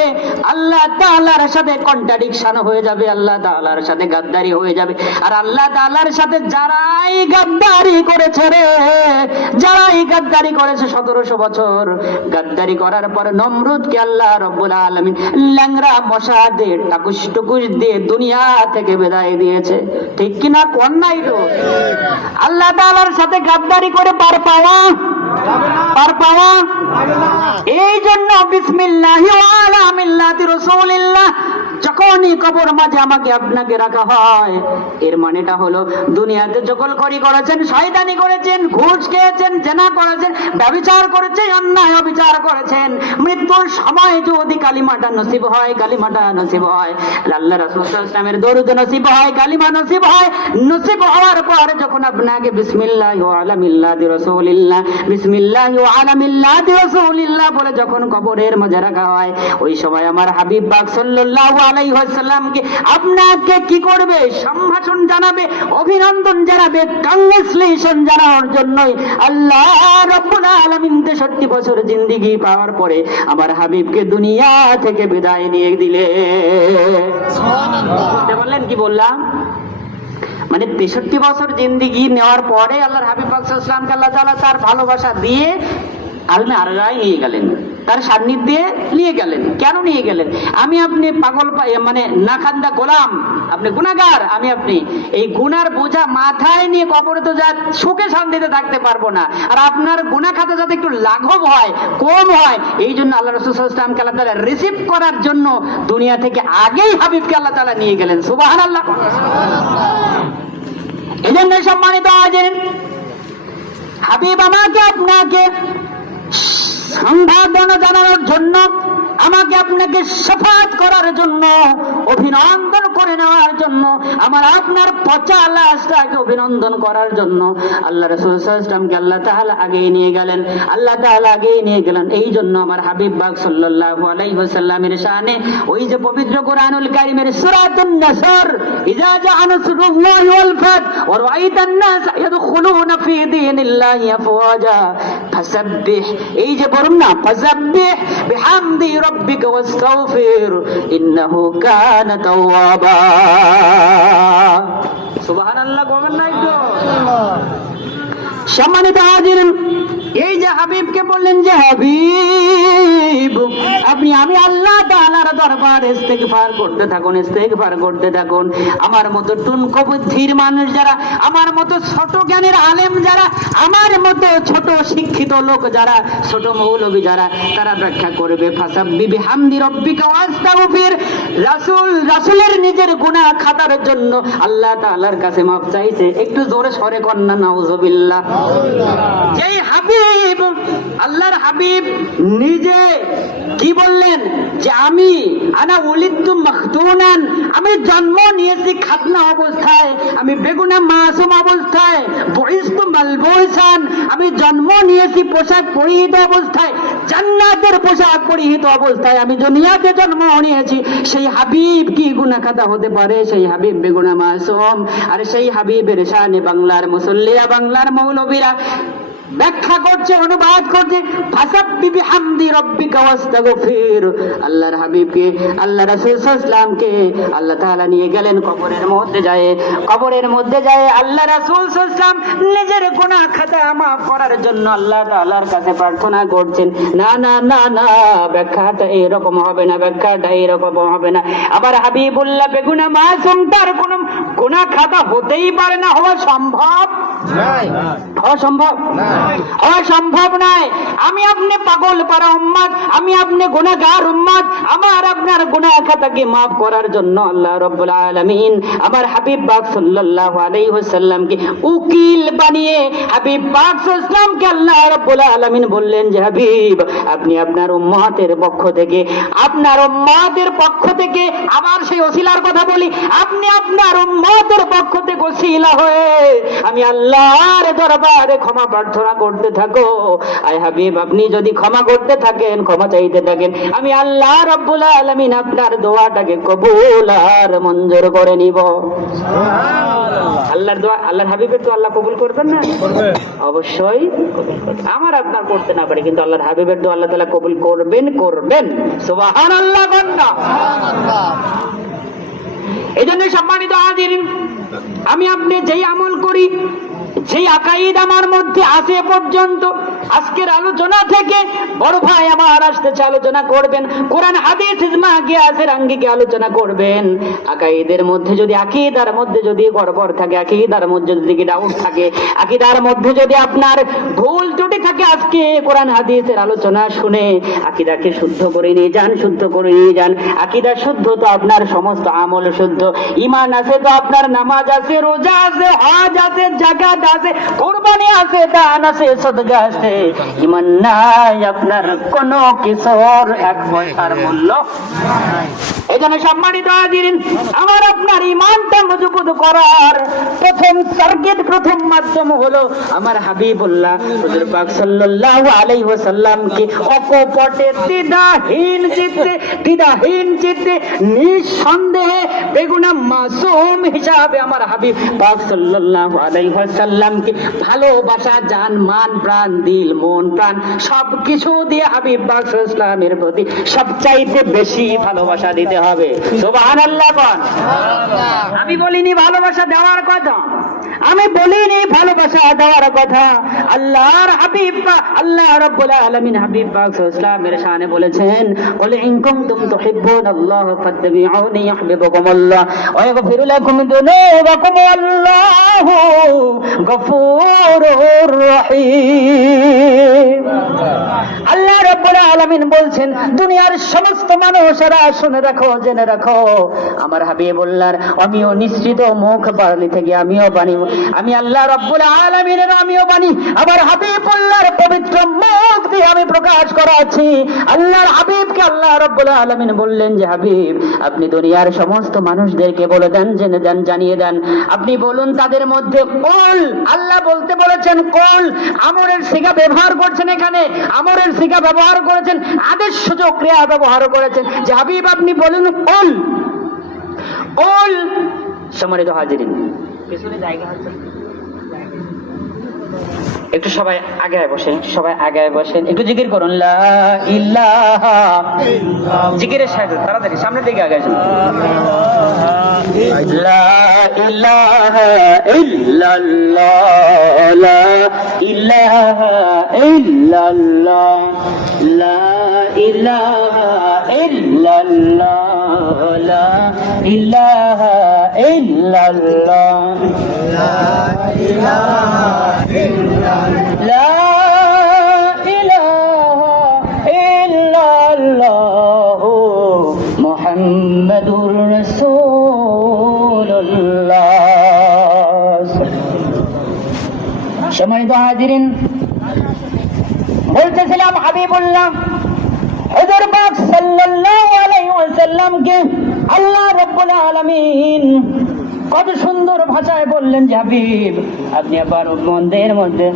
আল্লাহ তাআলার সাথে কন্ট্রাডিকশন হয়ে যাবে, আল্লাহ তাআলার সাথে গাদ্দারি হয়ে যাবে। আর আল্লাহ তাআলার সাথে যারাই গাদ্দারি করেছে 1700 বছর গাদ্দারি করার পর নমরুদকে আল্লাহ রব্বুল আলামিন ল্যাংড়া মশা দিয়ে টাকুস টুকুস দিয়ে দুনিয়া থেকে বিদায় দিয়েছে। ঠিক কিনা? কোন নাই তো? আল্লাহ তাআলার সাথে গাদ্দারি করে পার পাওয়া এই জন্য বিসমিল্লাহি আলা মিল্লাতি রাসূলিল্লাহ যখনই কবর মাঝে আমাকে আপনাকে রাখা হয়, এর মানেটা হলো দুনিয়াতে জগলখড়ি করেছেন, শয়তানি করেছেন, ঘুষ খেয়েছেন, জেনা করেছেন, ব্যভিচার করেছেন, অন্যায় অবিচার করেছেন, মৃত্যুর সময় যদি কালিমাটা নসিব হয়, আল্লাহ রাসূল সাল্লাল্লাহু আলাইহি ওয়াসাল্লামের দরুদ নসিব হয়, কালিমা নসিব হয়, নসিব হওয়ার পর যখন আপনাকে বিসমিল্লাহি আলা মিল্লাতি রাসূলিল্লাহ, বিসমিল্লাহি আলা মিল্লাতি রাসূলিল্লাহ বলে যখন কবরের মাঝে রাখা হয়, ওই সময় আমার হাবিব পাক সাল্লাল্লাহু আলাইহি ওয়াসাল্লামকে আপনাকে কি করবে? সম্ভাষণ জানাবে, অভিনন্দন জানাবে, কংগ্রেচুলেশন জানানোর জন্যই আল্লাহ রাব্বুল আলামিন 63 বছর জিন্দেগি পাওয়ার পরে আমার হাবিবকে দুনিয়া থেকে বিদায় নিয়ে দিলে। সুবহানাল্লাহ। বললেন কি বললাম? মানে 63 বছর জিন্দেগি নেওয়ার পরে আল্লাহর হাবিব পাক সাল্লাল্লাহু আলাইহি ওয়াসাল্লামকে আল্লাহ তাআলা তার ভালোবাসা দিয়ে আলমে আরগায় নিয়ে গেলেন, তার সান্নিধ্যে নিয়ে গেলেন। কেন নিয়ে গেলেন? আমি আপনি পাগল, মানে নাখান্দা গোলাম, আপনি গুনাহগার, আমি আপনি এই গুনার বোঝা মাথায় নিয়ে কবরে তো যা সুখে শান্তিতে থাকতে পারবো না। আর আপনার গুনাহ খাতা যাতে একটু লাঘব হয়, কম হয়, এই জন্য আল্লাহ রাসূল সাল্লাল্লাহু আলাইহি ওয়াসাল্লামকে আল্লাহ তাআলা রিসিভ করার জন্য দুনিয়া থেকে আগেই হাবিবকে আল্লাহ তাআলা নিয়ে গেলেন। সুবহানাল্লাহ। এই জন্য সম্মানিত হাজিরিন, হাবিব আমাকে আপনাকে সম্ভাবনা জানানোর জন্য, আমাকে আপনাকে শাফাত করার জন্য, অভিনন্দন করে নেওয়ার জন্য, আমার আপনার পচা লাশটাকে অভিনন্দন করার জন্য আল্লাহ রাসূল সাল্লাল্লাহু আলাইহি ওয়াসাল্লামকে আল্লাহ তাআলা আগেই নিয়ে গেলেন, আল্লাহ তাআলা আগেই নিয়ে গেলেন। এই জন্য আমার হাবিব পাক সাল্লাল্লাহু আলাইহি ওয়াসাল্লামের শানে ওই যে পবিত্র কোরআনুল কারীমের সূরাতুন নাসর, ইযা জাআ নাসরুল্লাহি ওয়াল ফাত ওয়া রাআইতান নাস ইয়াদখুলুনা ফি দীনিল্লাহি আফওয়াজা ফাসাব্বিহ, এই যে বলুন না, ফাসাব্বিহ বিহামদি রাব্বিকা ওয়াস্তাগফির ইন্নাহু কানা তাওয়াবা। সুবহানাল্লাহ। বলেন না একটু? সম্মানিত হাজিরিন, এই যে হাবিবকে বললেন যে হাবিব আপনি, আমি আল্লাহ তাআলার দরবারে ইস্তেগফার করতে থাকুন। আমার মতো টুনকো বুদ্ধির মানুষ যারা, আমার মতো ছোট জ্ঞানের আলেম যারা, আমার মতো ছোট শিক্ষিত লোক যারা, ছোট মৌলবী যারা, তারা ব্যাখ্যা করবে ফাসাব্বি বিহামদি রাব্বিকা ওয়াস্তাগফির। রাসূলের নিজের গুনাহ খাতার জন্য আল্লাহ তাআলার কাছে মাফ চাইছে। একটু জোরে সরে কন্না নাউযুবিল্লাহ। যেই হাবিব, আল্লাহর হাবিব নিজে কি বললেন যে আমি আনা উলিদতু মাখতুনান, আমি জন্ম নিয়েছি খাতনা অবস্থায়, আমি বেগুনা মাসুম অবস্থায়, বুইস্তু মালবুসান, আমি জন্ম নিয়েছি পোশাক পরিহিত অবস্থায়, জান্নাতের পোশাক পরিহিত অবস্থায় আমি দুনিয়াতে জন্ম নিয়েছি। সেই হাবিব কি গুনাহ খাতা হতে পারে? সেই হাবিব বেগুনা মাসুম। আর সেই হাবিবের শানে বাংলার মুসল্লিরা, বাংলার মৌলবীরা ব্যাখ্যা করছে, অনুবাদ করছে, ফাসাব্বি বিহামদি রাব্বিকা ওয়াস্তাগফির। আল্লাহর হাবিবকে, আল্লাহ রাসূল সাল্লাল্লাহু আলাইহি ওয়াসাল্লামকে আল্লাহ তাআলা নিয়ে গেলেন কবরের মধ্যে যায়। কবরের মধ্যে যায় আল্লাহ রাসূল সাল্লাল্লাহু আলাইহি ওয়াসাল্লাম নিজের গুনাহ খাতা মাফ করার জন্য আল্লাহ তাআলার কাছে প্রার্থনা করছেন। না না না না, ব্যাখ্যাটা এরকম হবে না, ব্যাখ্যাটা এরকম হবে না। আবার হাবিবুল্লাহ বেগুনা মাসুম, তার কোনো গুনাহ খাতা হতেই পারে না, হওয়া সম্ভব নয়, হওয়া সম্ভব নয়, হওয়া সম্ভব নয়। আমি আপনি পাগল পারা উম্মত, আমি আপনি গুনাহগার উম্মত। আমার আপনার গুনাহ খাতাকে মাফ করার জন্য আল্লাহ রাব্বুল আলামিন আমার হাবিব পাক সাল্লাল্লাহু আলাইহি ওয়াসাল্লামকে উকিল বানিয়ে হাবিব পাক সাল্লাল্লাহু আলাইহি ওয়াসাল্লামকে আল্লাহ রাব্বুল আলামিন বললেন যে হাবিব, আপনি আপনার উম্মতের পক্ষ থেকে, আপনার উম্মতের পক্ষ থেকে, আবার সেই ওসিলার কথা বলি, আপনি আপনার উম্মতের পক্ষ থেকে ওসিলা হয়ে আমি আল্লাহর দরবারে ক্ষমা প্রার্থনা করতে থাকো। আয় হাবিব, আপনি যদি ক্ষমা করতে থাকেন, ক্ষমা চাইতে থাকেন, আমি আল্লাহ রাব্বুল আলামিন আপনার দোয়াটাকে কবুল আর মঞ্জুর করে নিব। আল্লাহর দোয়া, আল্লাহর হাবিবের দোয়া আল্লাহ কবুল করবেন না? অবশ্যই কবুল করবেন। আমার আপনার করতে না পারে, কিন্তু আল্লাহর হাবিবের দোয়া আল্লাহ তাআলা কবুল করবেন, করবেন। সুবহানাল্লাহ বান্দা। এজন্য সম্মানিত হাজিরিন, আমি আপনি যেই আমল করি, যেই আকাইদ আমার মধ্যে আছে পর্যন্ত, আজকের আলোচনা থেকে বড় ভাই আমার আসতেছে, আলোচনা করবেন, কোরআন হাদিস ইজমা কিয়াসের আঙ্গিকে আলোচনা করবেন। আকাইদের মধ্যে যদি, আকীদার মধ্যে যদি গড়বড় থাকে, আকীদার মধ্যে যদি ডাউট থাকে, আকীদার মধ্যে যদি আপনার ভুল ত্রুটি থাকে, আজকে কোরআন হাদিসের আলোচনা শুনে আকীদাকে শুদ্ধ করে নিয়ে যান, শুদ্ধ করে নিয়ে যান। আকীদা শুদ্ধ তো আপনার সমস্ত আমল শুদ্ধ। ঈমান আছে তো আপনার নামাজ আছে, রোজা আছে, হজ আছে, যাকাত আছে, কুরবানি আছে, দান আছে, সাদকা আছে। ঈমান নাই আপনার কোনো কিছুর এক পয়সার মূল্য নাই। এজন্য সম্মানিত হাজিরিন, আমার আপনার ঈমানটা মজবুত করার প্রথম সার্কিট, প্রথম মাধ্যম হলো আমার হাবিবুল্লাহ হুজুর পাক সাল্লাল্লাহু আলাইহি ওয়াসাল্লামকে অকপটে দ্বিধাহীন চিত্তে নিঃসন্দেহে বেগুনা মাসুম হিসাবে আমার হাবিব পাক সাল্লাল্লাহু আলাইহি ওয়াসাল্লামকে ভালোবাসা, জান মান প্রাণ, দিল মন প্রাণ সবকিছু দিয়ে হাবিব পাক সাল্লাল্লাহু আলাইহি ওয়াসাল্লামের প্রতি সবচাইতে বেশি ভালোবাসা দিতে হবে। সুবহানাল্লাহ। আমি বলিনি ভালোবাসা দেওয়ার কথা, আমি বলিনি ভালোবাসা দেওয়ার কথা। আল্লাহর হাবিব, আল্লাহ রাব্বুল আলামিন হাবিব পাক সাল্লাল্লাহু আলাইহি ওয়াসাল্লামের শানে বলেছেন, কুল ইন কুনতুম তুহিব্বুনাল্লাহ ফাত্তাবিউনি ইউহিব্বুকুমুল্লাহ ওয়া ইয়াগফির লাকুম যুনুবাকুম আল্লাহু গফুরুর রহিম। আল্লাহ রাব্বুল আলামিন বলছেন, দুনিয়ার সমস্ত মানুষেরা শুনে রাখো, জেনে রাখো, আমার হাবিবুল্লাহর আমিও নিশ্চিত মুখ বাণী থেকে আমিও বাণী, আমি আল্লাহ রাব্বুল আলামিনের আমিও বাণী, আমার হাবিবুল্লাহর পবিত্র মুখ দিয়ে আমি প্রকাশ করাচ্ছি। আল্লাহর হাবিবকে আল্লাহ রাব্বুল আলামিন বললেন যে হাবিব, আপনি দুনিয়ার সমস্ত মানুষদেরকে বলে দেন, জেনে দেন, জানিয়ে দেন, আপনি বলুন তাদের মধ্যে কুল, আল্লাহ বলতে বলেছেন কুল, আমরের সিগা ব্যবহার করছেন, এখানে আমরের সিগা ব্যবহার করেছেন, আদেশ সূচক ক্রিয়া ব্যবহার করেছেন, যে হাবিব আপনি বলুন কুল। কুল। সম্মানিত হাজিরিন, পিছনে জায়গা আছে, একটু সবাই আগে বসেন, সবাই আগে বসেন, একটু জিকির করুন, লা ইলাহা ইল্লাল্লাহ। জিকিরের সাথে তাড়াতাড়ি সামনের দিকে আগে আসুন। লা ইলাহা ইল্লাল্লাহ, লা ইলাহা ইল্লাল্লাহ, লা ইলাহা ইল্লাল্লাহ, লা ইলাহা ইল্লাল্লাহ, লা ইলাহা লা ইলাহা ইল্লাল্লাহ মুহাম্মাদুর রাসূলুল্লাহ। সম্মানিত হাজিরিন, বলতেছিলাম হাবিবুল্লাহ হুজুর পাক আলামিন কত সুন্দর ভাষায় বললেন যে হাবিব, আপনি আবার মন্দের মধ্যে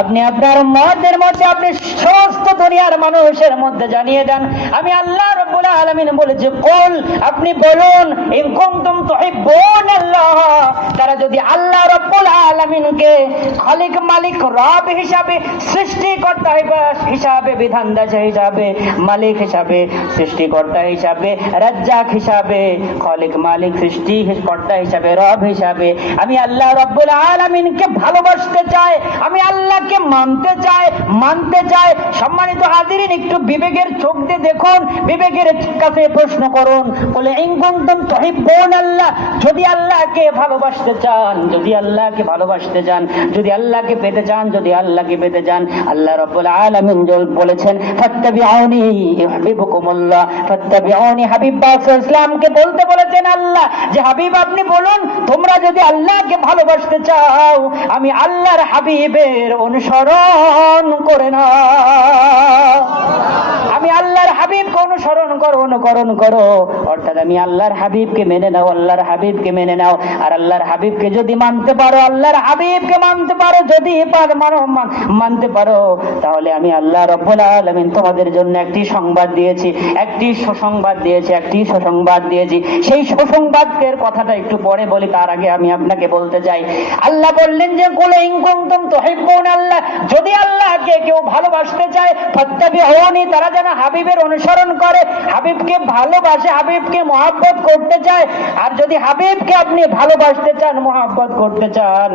আপনি আপনার মদের মধ্যে আপনি সমস্ত দুনিয়ার মানুষের মধ্যে জানিয়ে দেন, আমি আল্লাহ রাব্বুল আলামিন বলেছি কুল, আপনি বলুন ইন কুনতুম তুহিব্বুনাল্লাহ, তারা যদি আল্লাহ রাব্বুল আলামিনকে খালিক মালিক রব হিসাবে, সৃষ্টিকর্তা হিসাবে, বিধানদাতা হিসাবে, মালিক হিসাবে, সৃষ্টিকর্তা হিসাবে, রাজ্জাক হিসাবে, খালিক মালিক সৃষ্টিকর্তা হিসাবে, রব হিসাবে আমি আল্লাহ রাব্বুল আলামিনকে ভালোবাসতে চাই, আমি আল্লাহকে মানতে চাই। সম্মানিত হাজিরিন, একটু বিবেকের চোখ দিয়ে দেখুন, বিবেকের কাছে প্রশ্ন করুন, বলে ইন কুনতুম তুহিব্বুনাল্লাহ, যদি আল্লাহকে ভালোবাসতে চান, যদি আল্লাহকে ভালোবাসতে চান, যদি আল্লাহকে পেতে চান, যদি আল্লাহকে পেতে চান, আল্লাহ রাব্বুল আলামিন বলেছেন ফাত্তাবিউনি ইউহিব্বুকুমুল্লাহ, ফাত্তাবিউনি, হাবিব পাক সাল্লাল্লাহু আলাইহি ওয়াসাল্লামকে বলতে বলেছেন আল্লাহ যে হাবিব আপনি বলুন তোমরা যদি আল্লাহকে ভালোবাসতে চাও, আমি আল্লাহর হাবিবের অনুসরণ করে না, আমি আল্লাহর হাবিবকে অনুসরণ করো, অর্থাৎ আমি আল্লাহর হাবিবকে মেনে নাও, আল্লাহর হাবিবকে মেনে নাও। আর আল্লাহর হাবিবকে যদি মানতে পারো, আল্লাহর হাবিবকে মানতে পারো, যদি মানতে পারো, তাহলে আমি আল্লাহ রাব্বুল আলামিন তোমাদের জন্য একটি সুসংবাদ দিয়েছি। সেই সুসংবাদের কথাটা একটু পরে বলি, তার আগে আমি আপনাকে বলতে চাই, আল্লাহ বললেন যে কুল ইন কুনতুম তুহিব্বুনাল্লাহ, যদি আল্লাহকে কেউ ভালোবাসতে চায় ফাত্তাবিউনি, তারা যেন হাবিবের অনুসরণ করে, হাবিবকে ভালোবাসে, হাবিবকে মহব্বত করতে চায়। আর যদি হাবিবকে আপনি ভালোবাসতে চান, মহব্বত করতে চান,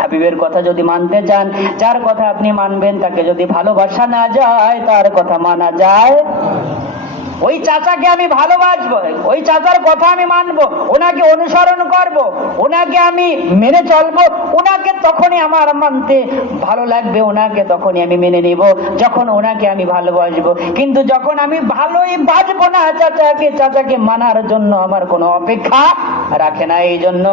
হাবিবের কথা যদি মানতে চান, যার কথা আপনি মানবেন তাকে যদি ভালোবাসা না যায়, তার কথা মানা যায়। ওই চাচাকে আমি ভালোবাসবো, ওই চাচার কথা আমি মানবো, ওনাকে অনুসরণ করব, ওনাকে আমি মেনে চলবো, ওনাকে তখনই আমার মানতে ভালো লাগবে, ওনাকে তখনই আমি মেনে নিব যখন ওনাকে আমি ভালোবাসবো। কিন্তু যখন আমি ভালোই বাসবো না চাচাকে মানার জন্য আমার কোনো অপেক্ষা রাখে না। এই জন্য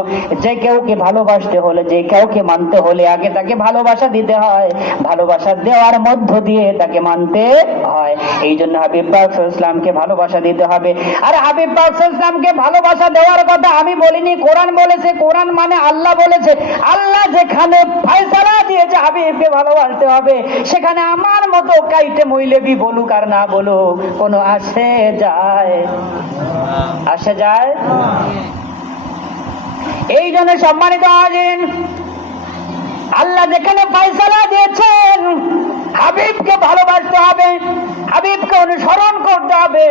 যে কেউকে ভালোবাসতে হলে, যে কাউকে মানতে হলে আগে তাকে ভালোবাসা দিতে হয়, ভালোবাসা দেওয়ার মধ্য দিয়ে তাকে মানতে হয়। এই জন্য হাবিব পাক সাল্লাল্লাহু আলাইহি ওয়াসাল্লামকে ভালোবাসা দিতে হবে। আর হাবিব পাক সাল্লাল্লাহু আলাইহি ওয়াসাল্লামকে ভালোবাসা দেওয়ার কথা আমি বলিনি, কোরআন বলেছে, কোরআন মানে আল্লাহ বলেছে। আল্লাহ যেখানে ফয়সালা দিয়েছে হাবিবকে ভালোবাসতে হবে, সেখানে আমার মতো কাইটে মইলেবি বলুক আর না বলুক কোনো আসে যায়। এই জন্য সম্মানিত হাজিরিন, আল্লাহ যেখানে ফয়সালা দিয়েছেন হাবিবকে ভালোবাসতে হবে, হাবিবকে অনুসরণ করতে হবে,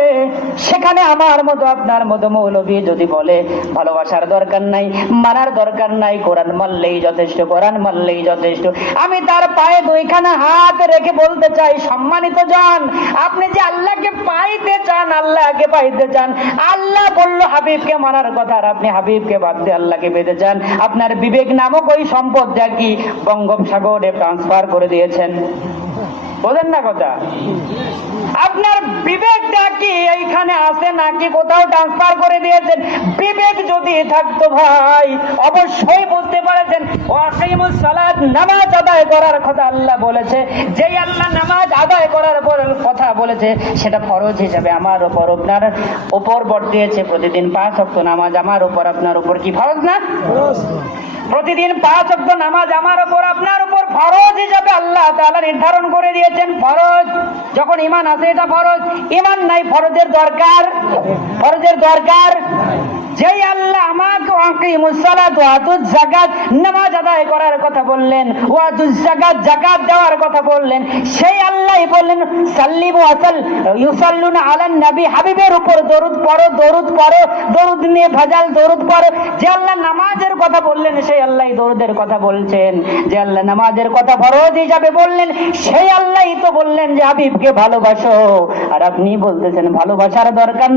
সেখানে আমার মতো আপনার মতো মৌলবী যদি বলে ভালোবাসার দরকার নাই, মানার দরকার নাই, কোরআন মানলেই যথেষ্ট, কোরআন মানলেই যথেষ্ট, আমি তার পায়ে দুইখানা হাত রেখে বলতে চাই, সম্মানিত জন, আপনি যে আল্লাহকে পাইতে চান, আল্লাহকে পাইতে চান, আল্লাহ বলল হাবিবকে মানার কথা, আর আপনি হাবিবকে বাদ দিয়ে আল্লাহকে পেতে চান, আপনার বিবেক নামক ওই সম্পদটা কি বঙ্গোপসাগরে ট্রান্সফার করে দিয়েছেন? বোঝেন না কথা? আপনার বিবেকটা কি এইখানে আছে নাকি কোথাও ট্রান্সফার করে দিয়েছেন? বিবেক যদি থাকতো ভাই অবশ্যই বুঝতে পারেছেন ওয়াকিমুস সালাত, নামাজ আদায় করার কথা আল্লাহ বলেছে, যেই আল্লাহ নামাজ আদায় করার কথা বলেছে সেটা ফরজ হিসাবে আমার উপর আপনার উপর বর্তিয়েছে। প্রতিদিন 5 ওয়াক্ত নামাজ আমার উপর আপনার উপর কি ফরজ না? প্রতিদিন 5 ওয়াক্ত নামাজ আমার উপর আপনার উপর ফরজ হিসাবে আল্লাহ তাআলা নির্ধারণ করে দিয়েছেন। ফরজ যখন ঈমান আছে এটা ফরজ, ঈমান নাই ফরজের দরকার। যেই আল্লাহ আমাকে ওয়াকিমুস সালাত ওয়া আতুজ যাকাত, নামাজ আদায় করার কথা বললেন, ওয়া আতুজ যাকাত, যাকাত দেওয়ার কথা বললেন, সেই আল্লাহই বললেন সাল্লিমু ওয়াসাল ইউসাল্লুনা আলান নবী, হাবিবের উপর দরুদ পড়ো, দরুদ নিয়ে ভেজাল দরুদ পড়ো। যে আল্লাহ নামাজের কথা বললেন সেই আল্লাহই দরুদের কথা বলছেন, যে আল্লাহ নামাজের কথা ফরজ হিসাবে বললেন সেই আল্লাহই তো বললেন যে হাবিবকে ভালোবাসো। আর আপনি বলতেছেন ভালোবাসার দরকার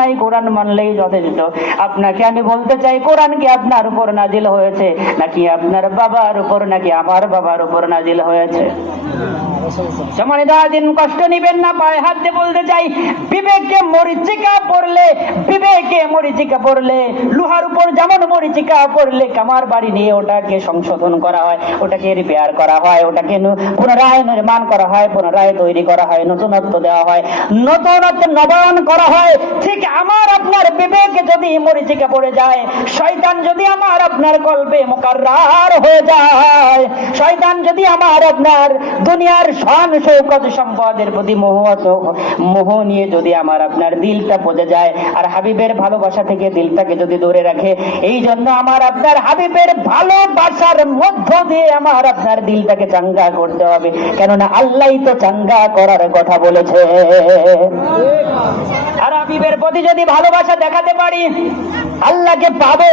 নাই, কোরআন মানলে বললেই যথেষ্ট। আপনাকে আমি বলতে চাই, কোরআন কি আপনার উপর নাজিল হয়েছে নাকি আপনার বাবার উপর, নাকি আমার বাবার উপর নাজিল হয়েছে? সম্মানিত দিন, কষ্ট নিবেন না, পায়ে হাত দিয়ে বলতে চাই, বিবেকে মরিচিকা পড়লে লোহার উপর যেমন মরিচিকা পড়লে কামার বাড়ি নিয়ে ওটাকে সংশোধন করা হয়, ওটাকে রিপেয়ার করা হয়, ওটাকে পুনরায় নির্মাণ করা হয়, পুনরায় তৈরি করা হয়, নতুনত্ব দেওয়া হয়, নতুনত্ব নবায়ন করা হয়। ঠিক আমার আপনার বিবেকে যদি মরিচিকা পড়ে যায়, শয়তান যদি আমার আপনার কলবে মুকাররার হয়ে যায়, শয়তান যদি আমার আপনার দুনিয়ার শান শৌকত সম্পদের প্রতি মোহ নিয়ে যদি আমার আপনার দিলটা পড়ে যায়, আর হাবিবের ভালোবাসা থেকে দিলটাকে যদি দূরে রাখে, এই জন্য আমার আপনার হাবিবের ভালোবাসার মধ্য দিয়ে আমার আপনার দিলটাকে চাঙ্গা করতে হবে, কেননা আল্লাহই তো চাঙ্গা করার কথা বলেছে। আর হাবিবের প্রতি যদি ভালোবাসা দেখাতে পারি, আল্লাহকে পাবো।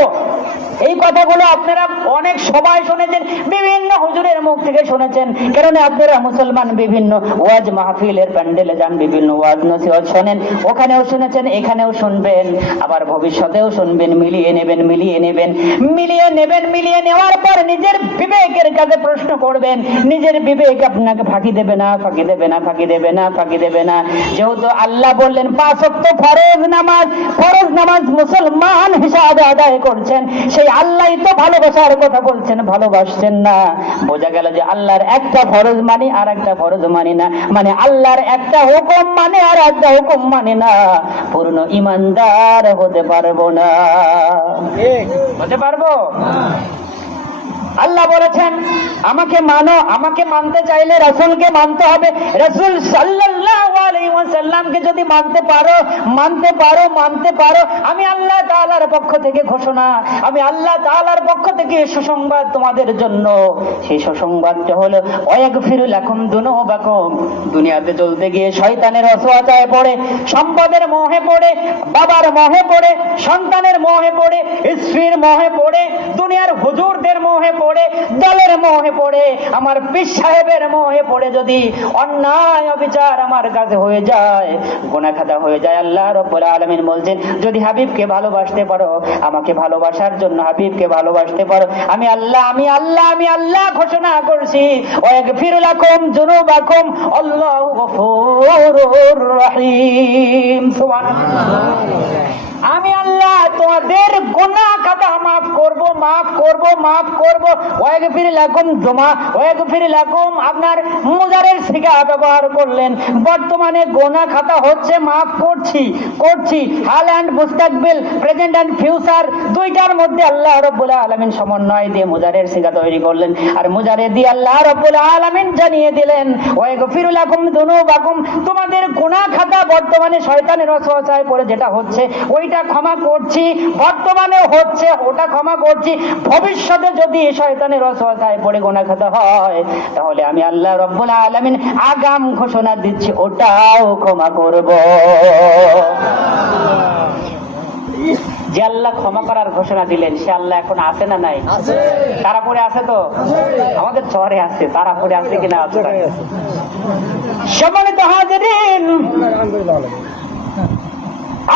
এই কথাগুলো আপনারা অনেক সবাই শুনেছেন, বিভিন্ন হুজুরের মুখ থেকে শুনেছেন, কারণ আপনারা মুসলমান বিভিন্ন ওয়াজ মাহফিলের প্যান্ডেলে যান, বিভিন্ন ওয়াজ নসিহত শোনেন, ওখানেও শুনেছেন, এখানেও শুনবেন, আবার ভবিষ্যতেও শুনবেন। মিলিয়ে নেওয়ার পর নিজের বিবেকের কাছে প্রশ্ন করবেন, নিজের বিবেক আপনাকে ফাঁকি দেবে না। যেহেতু আল্লাহ বললেন 5 ওয়াক্ত ফরজ নামাজ মুসলমান হিসাবে আদায় করছেন, সেই আল্লাহই তো ভালোবাসার কথা বলছেন, ভালোবাসছেন না। বোঝা গেল যে আল্লাহর একটা ফরজ মানি আর একটা ফরজ মানি না, মানে আল্লাহর একটা হুকুম মানে আর একটা হুকুম মানে না, পূর্ণ ইমানদার হতে পারবো না। হতে পারবো? আল্লাহ বলেছেন আমাকে মানো, আমাকে মানতে চাইলে রাসূলকে মানতে হবে। রাসূল সাল্লাল্লাহু আলাইহি ওয়াসাল্লামকে যদি মানতে পারো, আমি আল্লাহ তাআলার পক্ষ থেকে ঘোষণা, আমি আল্লাহ তাআলার পক্ষ থেকে সুসংবাদ তোমাদের জন্য। সেই সুসংবাদটা হলো ওয়াগফিরু লাকুম যুনুবাকুম। দুনিয়াতে চলতে গিয়ে শয়তানের অসওয়াচায় পড়ে, সম্পদের মোহে পড়ে, বাবার মোহে পড়ে, সন্তানের মোহে পড়ে, স্ত্রীর মোহে পড়ে, দুনিয়ার হুজুরদের মোহে পড়ে, দলের মোহে পড়ে, আমার পীর সাহেবের মোহে পড়ে যদি অন্যায় অবিচার আমার কাছে হয়ে যায়, গুনাহ খাতা হয়ে যায়, আল্লাহ রাব্বুল আলামিন বলছেন যদি হাবিবকে ভালোবাসতে পারো, আমাকে ভালোবাসার জন্য হাবিবকে ভালোবাসতে পারো, আমি আল্লাহ ঘোষণা করছি ওয়াগফির লাকুম যুনুবাকুম আল্লাহু গফুরুর রহিম। সুবহানাল্লাহ। আমি আল্লাহ তোমাদের গুনাহ খাতা মাফ করব। ওয়াগফির লাকুম আপনার মুজারের সিগা ব্যবহার করলেন, বর্তমানে গুনাহ খাতা হচ্ছে মাফ করছি। হাল এন্ড মুস্তাকবিল, প্রেজেন্ট এন্ড ফিউচার, দুইটার মধ্যে আল্লাহ রাব্বুল আলামিন সমন্বয় দিয়ে মুজারের সিগা তৈরি করলেন, আর মুজারে দিয়ে আল্লাহ রাব্বুল আলামিন জানিয়ে দিলেন ওয়াগফির লাকুম যুনুবাকুম, তোমাদের গুনাহ খাতা বর্তমানে শয়তানের ওয়াসওয়াসায় পড়ে যেটা হচ্ছে ওইটা ক্ষমা করছি, বর্তমানে হচ্ছে ওটা ক্ষমা করছি, ভবিষ্যতে যদি শয়তানের ওয়াসওয়াসায় পড়ে গুনাহ খাতা হয় তাহলে আমি আল্লাহ রাব্বুল আলামিন আগাম ঘোষণা দিচ্ছি ওটাও ক্ষমা করব। যে আল্লাহ ক্ষমা করার ঘোষণা দিলেন সে আল্লাহ এখন আছে না নাই? তারাপুরে আছে তো? আমাদের চরে আছে, তারাপুরে আছে কিনা? সম্মানিত হাজিরিন,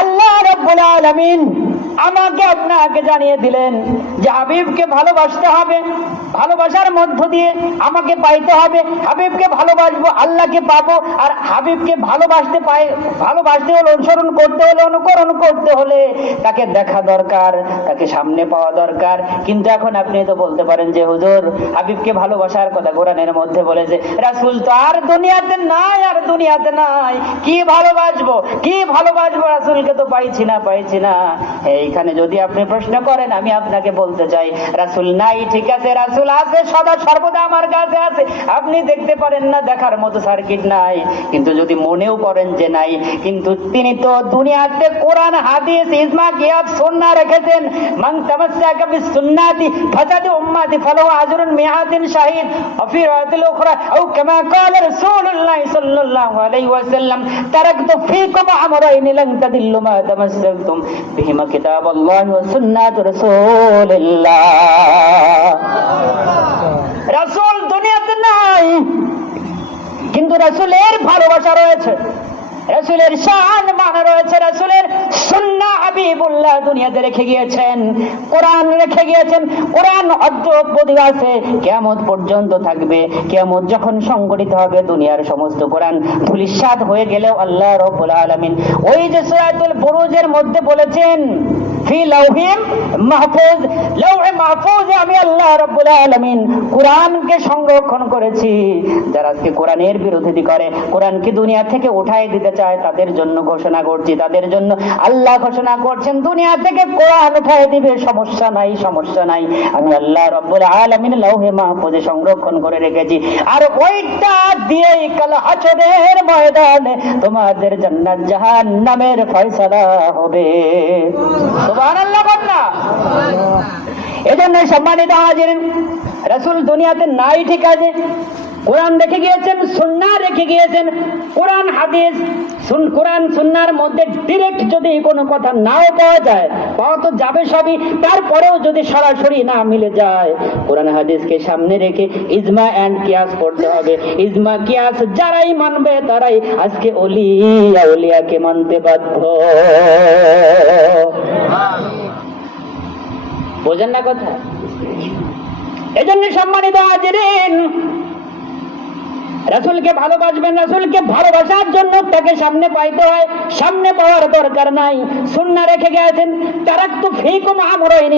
আল্লাহ রাব্বুল আলামিন আমাকে আপনাকে জানিয়ে দিলেন যে হাবিবকে ভালোবাসতে হবে, ভালোবাসার মধ্য দিয়ে আমাকে পাইতে হবে, হাবিবকে ভালোবাসবো, আল্লাহকে পাবো। আর হাবিবকে ভালোবাসতে হলে, অনুসরণ করতে হলে, অনুকরণ করতে হলে তাকে দেখা দরকার, তাকে সামনে পাওয়া দরকার। কিন্তু এখন আপনি তো বলতে পারেন যে হুজুর হাবিবকে ভালোবাসার কথা কোরআনের মধ্যে বলেছে, রাসূল তো আর দুনিয়াতে নাই, কি ভালোবাসবো রাসূলকে তো পাইছি না। এইখানে যদি আপনি প্রশ্ন করেন, আমি আপনাকে বলতে চাই রাসূল নাই, ঠিক আছে, রাসূল আছে, সদা সর্বদা আমার কাছে আছে, আপনি দেখতে পারেন না, দেখার মতো সার্কিট নাই। কিন্তু যদি মনেও করেন যে নাই, কিন্তু তিনি তো দুনিয়াতে কোরআন, হাদিস, ইজমা, কিয়াস, সুন্নাহ রেখেছেন। মান তামাসসাকা বিসুন্নাতি ফাসাদি উম্মতি ফালাহু আজরুন মিআতিন শাহিদ ফি রাওয়াতিল উখরা আও কামা ক্বালা রাসূলুল্লাহ সাল্লাল্লাহু আলাইহি ওয়াসাল্লাম তারাকতু ফীকুম আমরাইন লান তাদিল্লু মা তামাসসাকতুম বিহিমা কিতাবাল্লাহি ওয়া সুন্নাতু রাসূলিল্লাহ। রাসূল দুনিয়াতে নাই, কিন্তু রাসূলের ভালোবাসা রয়েছে। রাসূলের শান মান রয়েছে, রাসূলের সুন্নাহ হাবিবুল্লাহ দুনিয়াতে রেখে গিয়েছেন, কোরআন রেখে গিয়েছেন। কোরআন অদ্যবধি আছে, কিয়ামত পর্যন্ত থাকবে। কিয়ামত যখন সংগঠিত হবে, দুনিয়ার সমস্ত কোরআন ধূলিসাৎ হয়ে গেলেও আল্লাহ রাব্বুল আলামিন ওই যে সূরাতুল বুরুজের মধ্যে বলেছেন ফি লাউহিম মাহফুজ, লাউহে মাহফুজে আমি আল্লাহ রাব্বুল আলামিন কোরআনকে সংরক্ষণ করেছি। যারা আজকে কোরআনের বিরোধিতা করে, কোরআনকে দুনিয়া থেকে উঠাই দিতে চায়, তাদের জন্য ঘোষণা করছি, তাদের জন্য আল্লাহ ঘোষণা করছেন দুনিয়া থেকে কোরআন উঠাই দিবে, সমস্যা নাই, সমস্যা নাই, আমি আল্লাহ রাব্বুল আলামিন লাউহে মাহফুজে সংরক্ষণ করে রেখেছি। আর ওইটা দিয়েই কাল হাসরের ময়দানে তোমাদের জান্নাত জাহান্নামের ফয়সালা হবে। সুবহানাল্লাহ বলনা। এজন্য সম্মানিত হাজিরিন, রাসূল দুনিয়াতে নাই ঠিক আছে, কোরআন রেখে গিয়েছেন, সুন্নাহ রেখে গিয়েছেন। কোরআন হাদিস কোরআন সুন্নাহর মধ্যে ডিরেক্ট যদি কোনো কথা নাও পাওয়া যায়, পাওয়া তো যাবে সবই, তারপরেও যদি সরাসরি না মিলে যায়, কোরআন হাদিসকে সামনে রেখে ইজমা এন্ড কিয়াস পড়তে হবে। ইজমা কিয়াস যারাই মানবে তারাই আজকে ওলিয়া ওলিয়াকে মানতে বাধ্য। বোঝেন না কথা? এজন্য সম্মানিত হাজিরিন, রাসূলকে ভালোবাসবেন, রাসূলকে ভালোবাসার জন্য তাকে সামনে পাইতে হয়, সামনে পাওয়ার দরকার নাই। সুন্নাহ রেখে গেছেন, তারাকতু ফীকুম আমরাইন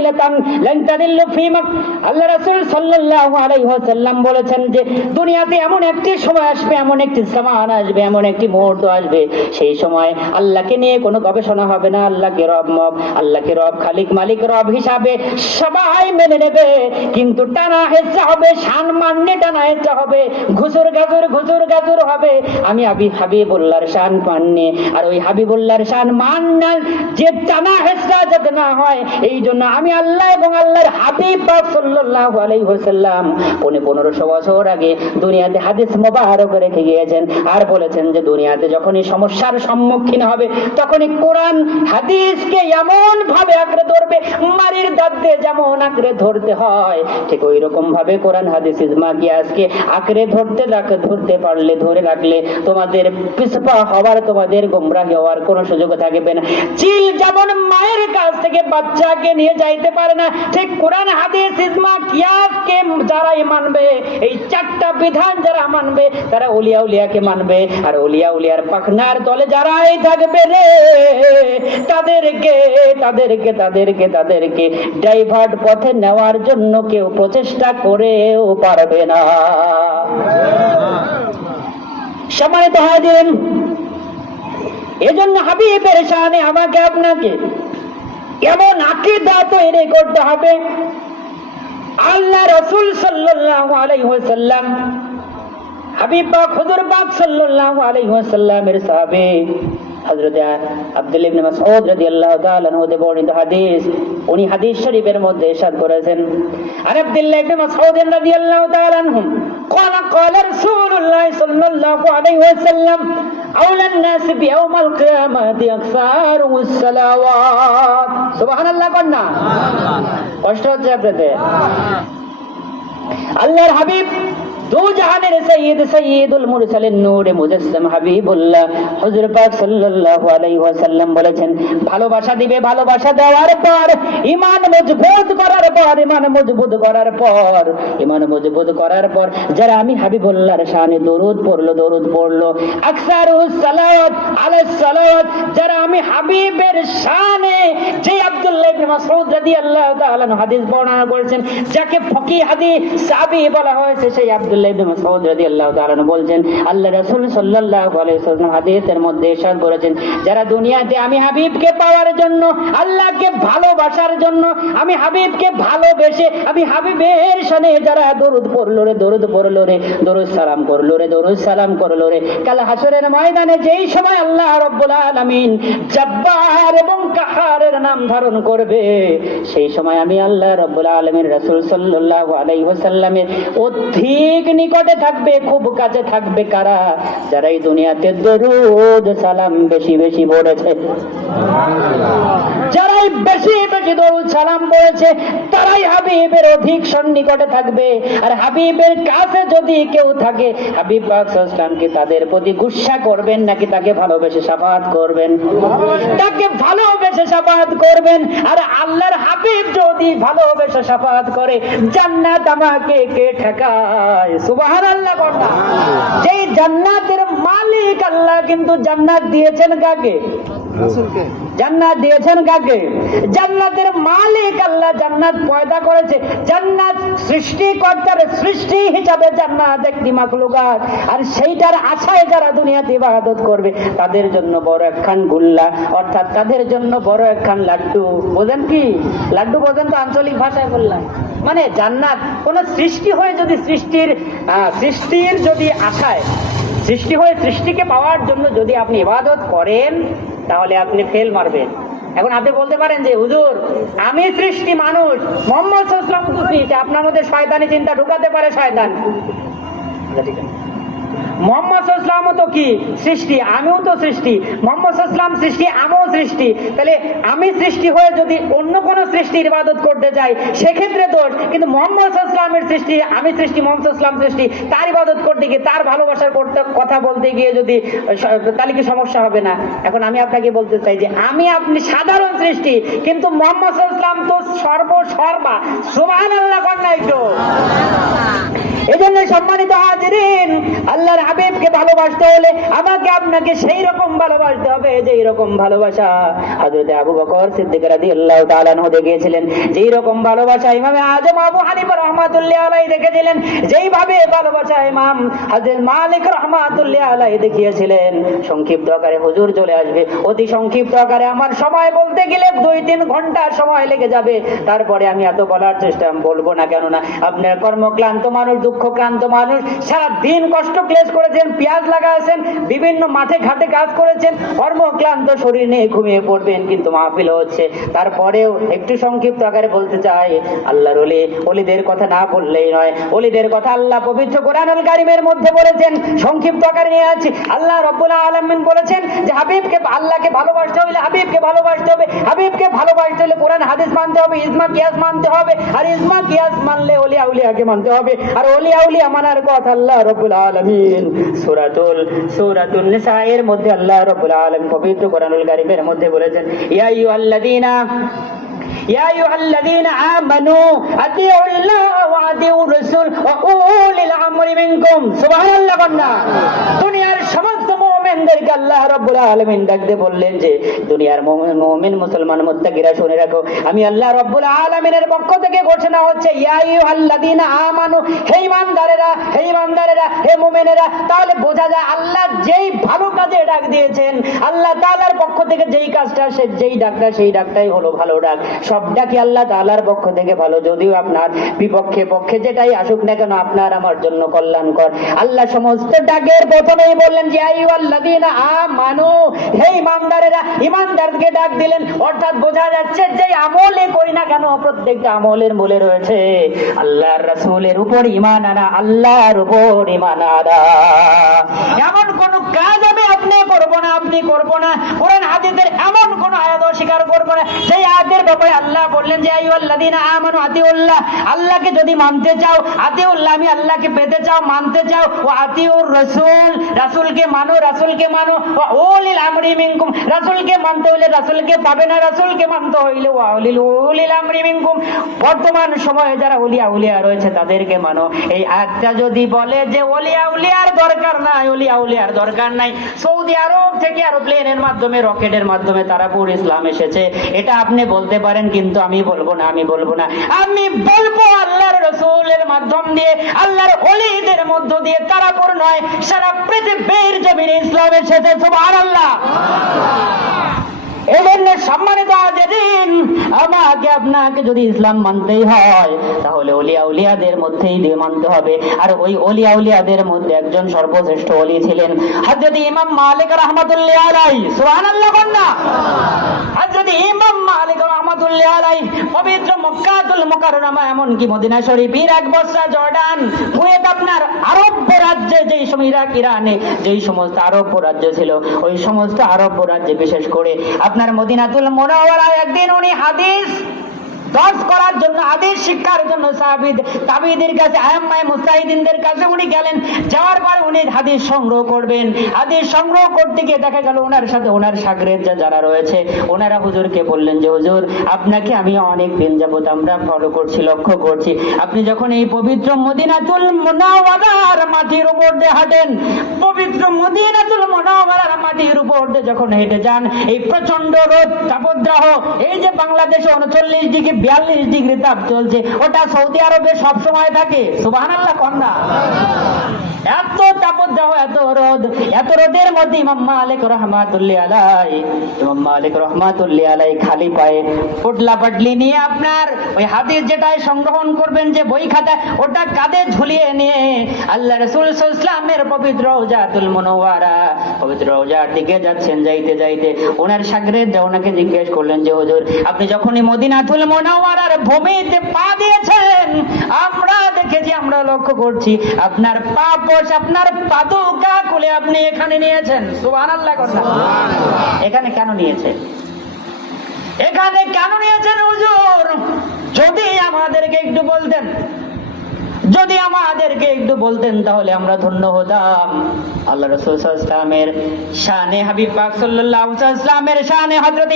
লান তাদিল্লু ফীমা। আল্লাহ রাসূল সাল্লাল্লাহু আলাইহি ওয়াসাল্লাম বলেছেন যে দুনিয়াতে এমন একটি সময় আসবে, এমন একটি জামান আসবে, এমন একটি মুহূর্ত আসবে, সেই সময় আল্লাহকে নিয়ে কোনো গবেষণা হবে না। আল্লাহকে রব মব, আল্লাহকে রব খালিক মালিক রব হিসাবে সবাই মেনে নেবে, কিন্তু টানা হেঁচা হবে, সম্মান নিয়ে টানা হেঁচা হবে, ঘুষুর গাজর হবে। আমি হাবিবুল্লাহর শান মাননি, আর ওই হাবিবুল্লাহর শান মানার যে টানা হেঁচা যাতে না হয়, এই জন্য আমি আল্লাহ এবং আল্লাহর হাবিব পাক সাল্লাল্লাহু আলাইহি ওয়াসাল্লাম 1500 বছর আগে দুনিয়াতে হাদিস মোবারক রেখে গিয়েছেন, আর বলেছেন যে দুনিয়াতে যখনই সমস্যার সম্মুখীন হবে, তখনই কোরআন হাদিসকে এমন ভাবে আঁকড়ে ধরবে, মারির দাঁত দিয়ে যেমন আঁকড়ে ধরতে হয়, ঠিক ওই রকম ভাবে কোরআন হাদিস ইজমা কিয়াসকে আঁকড়ে ধরতে পারলে, ধরে রাখলে তোমাদের পিছপা হওয়ার, তোমাদের গোমরাহি হওয়ার কোনো সুযোগ থাকবে না। চিল যেমন মায়ের কাছ থেকে বাচ্চাকে নিয়ে যাইতে পারে না, ঠিক কোরআন হাদিস ইজমা কিয়াসকে যারাই মানবে, এই চারটা বিধান যারা মানবে, তারা ওলিয়া উলিয়াকে মানবে। আর ওলিয়া উলিয়ার পাখনার দলে যারাই থাকবে রে, তাদেরকে ডাইভার্ট পথে নেওয়ার জন্য কেউ প্রচেষ্টা করেও পারবে না। সম্মানিত হাজিরিন, এজন্য হাবিবের শানে আমাকে আপনাকে এমন আকীদা তৈরি করতে হবে, আল্লাহ রাসূল সাল্লাল্লাহু আলাইহি ওয়াসাল্লাম, হাবিব পাক হুজুর পাক সাল্লাল্লাহু আলাইহি ওয়াসাল্লামের সাহাবী হযরত আব্দুল্লাহ ইবনে মাসউদ রাদিয়াল্লাহু তাআলা আনহু থেকে বর্ণিত হাদিস, উনি হাদিস শরীফের মধ্যে ইরশাদ করেছেন, আর আব্দুল্লাহ ইবনে মাসউদ রাদিয়াল্লাহু তাআলা আনহু قال رسول الله صلى الله عليه وسلم أولى الناس بيوم القيامة أكثرهم الصلوات। سبحان الله قلنا কষ্ট হচ্ছে আপনাদের? আল্লাহর হাবিব দু জাহানের সাইয়্যিদুল মুরসালিন নূরে মুজাসসাম হাবিবুল্লাহ হুজুর পাক সাল্লাল্লাহু আলাইহি ওয়াসাল্লাম বলেছেন, ভালোবাসা দিবে, ভালোবাসা দেওয়ার পর, ঈমান মজবুত করার পর যারা আমি হাবিবুল্লাহর শানে দরুদ পড়লো, আকসারুস সালাওয়াত আলাইহিস সালাওয়াত, যারা আমি হাবিবের শানে, যে আব্দুল্লাহ ইবনে মাসউদ রাদিয়াল্লাহু তাআলা হাদিস বর্ণনা করেছেন, যাকে ফকিহ হাদিস সাহাবী বলা হয়েছে, সেই আব্দুল্লাহ ইবনে মাসউদ রাদিয়াল্লাহু তাআলা বলেন, আল্লাহ রাসূল সাল্লাল্লাহু আলাইহি ওয়াসাল্লাম হাদিসের মধ্যে ইরশাদ করেছেন, যারা দুনিয়াতে আমি হাবিবকে পাওয়ার জন্য, আল্লাহকে ভালোবাসার জন্য, আমি হাবিবকে ভালোবেসে, আমি হাবিবের শানে যারা দরুদ পড়লো রে, দরুদ সালাম করলো রে, কাল হাসরের ময়দানে যেই সময় আল্লাহ রাব্বুল আলামিন জব্বার এবং কাহারের নাম ধারণ করবে, সেই সময় আমি আল্লাহ রাব্বুল আলামিন রাসূল সাল্লাল্লাহু আলাইহি ওয়াসাল্লামের অধিক নিকটে থাকবে, খুব কাছে থাকবে কারা? যারা এই দুনিয়াতে দরুদ সালাম বেশি বেশি পড়েছে। যারাই বেশি বেশি দরুদ সালাম পড়েছে তারাই হাবিবের অধিক সন্নিকটে থাকবে। আর হাবিবের কাছে যদি কেউ থাকে, হাবিব পাক সাল্লাল্লাহু আলাইহি ওয়াসাল্লাম কি তাদের প্রতি গুসা করবেন নাকি তাকে ভালোবেসে শাফাআত করবেন? তাকে ভালোবেসে শাফাআত করবেন। আর আল্লাহর হাবিব যদি ভালোবেসে শাফাআত করে, জান্নাত আমাকে কে ঠেকায়? সুবহানাল্লাহ বলনা। যেই জান্নাতের মালিক আল্লাহ, কিন্তু জান্নাত দিয়েছেন কাকে? জান্নাত দিয়েছেন কাকে? জান্নাতের মালিক আল্লাহ জান্নাত পয়দা করেছে। জান্নাত সৃষ্টিকর্তার সৃষ্টি হিসাবে জান্নাত একটি মাখলুকাত। আর সেইটার আশায় যারা দুনিয়াতে ইবাদত করবে তাদের জন্য বড় একখান গুল্লা, অর্থাৎ তাদের জন্য বড় একখান লাড্ডু। বোঝেন কি? লাড্ডু বোঝেন তো আঞ্চলিক ভাষায় বললাম। মানে জান্নাত কোন সৃষ্টি হয়ে যদি সৃষ্টির যদি আশায়, সৃষ্টি হয়ে সৃষ্টিকে পাওয়ার জন্য যদি আপনি ইবাদত করেন তাহলে আপনি ফেল মারবেন। এখন আপনি বলতে পারেন যে হুজুর আমি সৃষ্টি মানুষ, মুহাম্মদ সাল্লাল্লাহু আলাইহি ওয়াসাল্লাম তো সৃষ্টি, আপনার মধ্যে শয়তানি চিন্তা ঢুকাতে পারে শয়তান। ঠিক আছে, মুহাম্মদ সাল্লাল্লাহু আলাইহি ওয়াসাল্লাম তো কি সৃষ্টি, আমিও তো সৃষ্টি, মুহাম্মদ সাল্লাল্লাহু আলাইহি ওয়াসাল্লাম সৃষ্টি, আমিও সৃষ্টি। তাহলে আমি সৃষ্টি হয়ে যদি অন্য কোন সৃষ্টির ইবাদত করতে যাই সেক্ষেত্রে দোষ, কিন্তু মুহাম্মদ সাল্লাল্লাহু আলাইহি ওয়াসাল্লামের সৃষ্টি, আমি সৃষ্টি, মুহাম্মদ সাল্লাল্লাহু আলাইহি ওয়াসাল্লাম সৃষ্টি, তার ইবাদত করতে গিয়ে, তার ভালোবাসার কথা বলতে গিয়ে যদি, তাহলে কি সমস্যা হবে না? এখন আমি আপনাকে বলতে চাই যে আমি আপনি সাধারণ সৃষ্টি, কিন্তু মুহাম্মদ সাল্লাল্লাহু আলাইহি ওয়াসাল্লাম তো সর্বা। সুবহানাল্লাহ বলনা একটু। এই জন্য সম্মানিত হাজিরিন, আল্লাহর হাবিবকে ভালোবাসতে হলে আমাকে আপনাকে সেই রকম ভালোবাসতে হবে যেই রকম ভালোবাসা হযরত আবু বকর সিদ্দিক রাদিয়াল্লাহু তাআলা আনহু দেখিয়েছিলেন, যেই রকম ভালোবাসা ইমাম আযম আবু হানিফা রাহমাতুল্লাহি আলাইহি দেখেছিলেন, যেইভাবে ভালোবাসা ইমাম হযরত মালিক রাহমাতুল্লাহি আলাইহি দেখিয়েছিলেন। সংক্ষিপ্ত আকারে হুজুর চলে আসবে, অতি সংক্ষিপ্ত আকারে আমার সময় বলতে গেলে 2-3 ঘন্টা সময় লেগে যাবে। তারপরে আমি এত বলার চেষ্টা বলবো না, কেননা আপনার কর্মক্লান্ত মানুষ, দুঃখক্লান্ত মানুষ, সারা দিন কষ্ট ক্লেশ করেছেন, পেঁয়াজ লাগাচ্ছেন, বিভিন্ন মাঠে ঘাটে কাজ করেছেন, কর্মক্লান্ত শরীর নিয়ে ঘুমিয়ে পড়বেন, কিন্তু মাহফিল হচ্ছে। তারপরেও একটু সংক্ষিপ্ত আকারে বলতে চাই, আল্লাহর ওলিদের কথা না বললেই নয়। ওলিদের কথা আল্লাহ পবিত্র কোরআনুল কারীমের মধ্যে বলেছেন, সংক্ষিপ্ত আকারে নিয়ে আছি। আল্লাহ রাব্বুল আলামিন বলেছেন যে হাবিবকে, আল্লাহকে ভালোবাসতে হলে হাবিবকে ভালোবাসতে হবে, হাবিবকে ভালোবাসতে হলে কোরআন হাদিস মানতে হবে, ইজমা কিয়াস মানতে হবে, আর ইজমা কিয়াস মানলে ওলিয়া উলিয়াকে মানতে হবে। আর ওলিয়া উলিয়া মানার কথা আল্লাহ রাব্বুল আলামিন সূরাতুন নিসা এর মধ্যে আল্লাহ রাব্বুল আলামিন পবিত্র কোরআনুল কারীমের মধ্যে বলেছেন, ইয়া আইয়ুহাল্লাযীনা আমানু আতিউল্লাহ ওয়া আতিউর রাসূল ওয়া উলিল আমরি মিনকুম। সুবহানাল্লাহ বলনা। দুনিয়ার সমস্ত মুমিনদেরকে আল্লাহ রাব্বুল আলামিন ডাকতে বললেন যে দুনিয়ার মুমিন মুসলমান মুত্তাকিরা শুনে রাখো, আমি আল্লাহ রাব্বুল আলামিনের পক্ষ থেকে ঘোষণা হচ্ছে, ইয়া আইয়ুহাল্লাযীনা আমানু, হে ঈমানদারেরা, হে ঈমানদারেরা, হে মুমিনেরা। তাহলে বোঝা যায় আল্লাহ যেই ভালো কাজে ডাক দিয়েছেন, আল্লাহ তাআলার পক্ষ থেকে যেই কাজটা, যেই ডাকটা, সেই ডাকটাই হলো ভালো ডাক। সব ডাকি আল্লাহ তাআলার পক্ষ থেকে ভালো, যদিও আপনার বিপক্ষে পক্ষে যেটাই আসুক না কেন আপনার আমার জন্য কল্যাণকর। আল্লাহ সমস্ত ডাকের প্রথমেই বললেন যে আইয়ুহাল্লাযীনা আমানু, হে ঈমানদারেরা, ঈমানদারকে ডাক দিলেন। অর্থাৎ বোঝা যাচ্ছে যে আমলে করি না কেন প্রত্যেকটা আমলের মূলে রয়েছে আল্লাহর রাসূলের উপর ঈমান আনা, আল্লাহর উপর ঈমান আনা। এমন কোন কাজ আমি আপনি করব না, আপনি করব না, কোরআন হাদিসের এমন কোন আয়াত অস্বীকার করব না সেই আয়াতের ব্যাপারে আল্লাহ বললেন যে আইয়ুহাল্লাযীনা আমানু আতিউল্লাহ, আল্লাহকে যদি মানতে চাও, আতিউল্লাহ আমি আল্লাহকে পেতে চাও, মানতে চাও, ও আতিউর রাসূল, রাসূলকে মানো, রাসূলকে মানো, ও উলিল আমরি মিনকুম, রাসূলকে মানতে হলে রাসূলকে পাবে না, রাসূলকে মানতে হইলে ওয়া উলিল আমরি মিনকুম, বর্তমান সময়ে যারা ওলিয়া উলিয়া রয়েছে তাদেরকে মানো। এই আয়াতটা যদি বলে যে ওলিয়া উলিয়ার দরকার নাই, ওলিয়া উলিয়ার দরকার নাই, সৌদি আরব থেকে এরোপ্লেনের মাধ্যমে, রকেটের মাধ্যমে তারা পুরো ইসলাম এসেছে, এটা আপনি বলতে পারেন, কিন্তু আমি বলবো না, আমি বলবো না, আমি বলবো আল্লাহর রাসূলের মাধ্যম দিয়ে, আল্লাহর ওলিদের মধ্য দিয়ে তারাপুর নয় সারা পৃথিবীর জমিনে ইসলাম এসেছে। সুবহানাল্লাহ। এই জন্য সম্মানিত হাজিরিন, আমাকে আপনাকে যদি ইসলাম মানতেই হয় তাহলে ওলিয়া উলিয়াদের মধ্যেই দিয়ে মানতে হবে। আর ওই ওলিয়া উলিয়াদের মধ্যে একজন সর্বশ্রেষ্ঠ ওলি ছিলেন হযরত ইমাম মালিক রাহমাতুল্লাহি আলাইহি। সুবহানাল্লাহ বলনা। হযরত ইমাম মালিক রাহমাতুল্লাহি আলাইহি পবিত্র মক্কাতুল মুকাররমা, এমন কি মদিনা শরীফ, ইরাক, বসরা, জর্ডান, কুয়েত, আপনার আরব রাজ্যে, যেই সময় ইরাক, ইরানে যেই সমস্ত আরব রাজ্য ছিল, ওই সমস্ত আরব রাজ্যে বিশেষ করে আপনার মদিনাতুল মুনাওয়ারায় একদিন উনি হাদিস দর্শ করার জন্য, হাদিস শিক্ষার জন্য তাবিদের কাছে, আইম্মায়ে মুজতাহিদিনদের কাছে উনি গেলেন। যাওয়ার পরে উনি হাদিস সংগ্রহ করবেন। হাদিস সংগ্রহ করতে গিয়ে দেখা গেল ওনার সাথে ওনার শাগরেদ যারা রয়েছে ওনারা হুজুরকে বললেন যে হুজুর, আপনাকে আমি অনেক দিন যাবত আমরা ফলো করছি, লক্ষ্য করছি, আপনি যখন এই পবিত্র মদিনাতুল মুনাওয়ারার মাটির উপর দিয়ে হাঁটেন, পবিত্র মদিনাতুল মুনাওয়ারার মাটির উপর দিয়ে যখন হেঁটে যান, এই প্রচন্ড রোদ তাপদাহ, এই যে বাংলাদেশে 39 ডিগ্রি 42 ডিগ্রি তাপ চলছে, ওটা সৌদি আরবে সব সময় থাকে। সুবহানাল্লাহ কন্যা, এত তাপদাহ, এত রোদ, এত রোদের মধ্যে ইমাম মালিক রাহমাতুল্লাহি আলাইহি খালি পায়ে পোটলা পাটলি নিয়ে আপনার ওই হাদিস যেটাই সংগ্রহণ করবেন যে বই খাতা, ওটা কাঁধে ঝুলিয়ে নিয়ে আল্লাহ রাসূল সাল্লাল্লাহু আলাইহি ওয়াসাল্লামের পবিত্র রওজাতুল মুনাওয়ারা, পবিত্র রওজার দিকে যাচ্ছেন। যাইতে যাইতে ওনার শাগরেদ ওনাকে জিজ্ঞেস করলেন যে হুজুর, আপনি যখনই মদিনাতুল মুনাওয়ারার ভূমিতে পা দিয়েছেন, আমরা দেখেছি, আমরা লক্ষ্য করছি, আপনার পাপোশ, আপনার পাদুকা খুলে আপনি এখানে নিয়েছেন। সুবহানাল্লাহ কথা। এখানে কেন নিয়েছেন? এখানে কেন নিয়েছেন হুজুর? যদি আমাদেরকে একটু বলতেন, যদি আমাদেরকে একটু বলতেন তাহলে আমরা ধন্য হতাম। আল্লাহ রাসূল সাল্লাল্লাহু আলাইহি ওয়াসাল্লামের শানে, হাবিব পাক সাল্লাল্লাহু আলাইহি ওয়াসাল্লামের শানে হযরত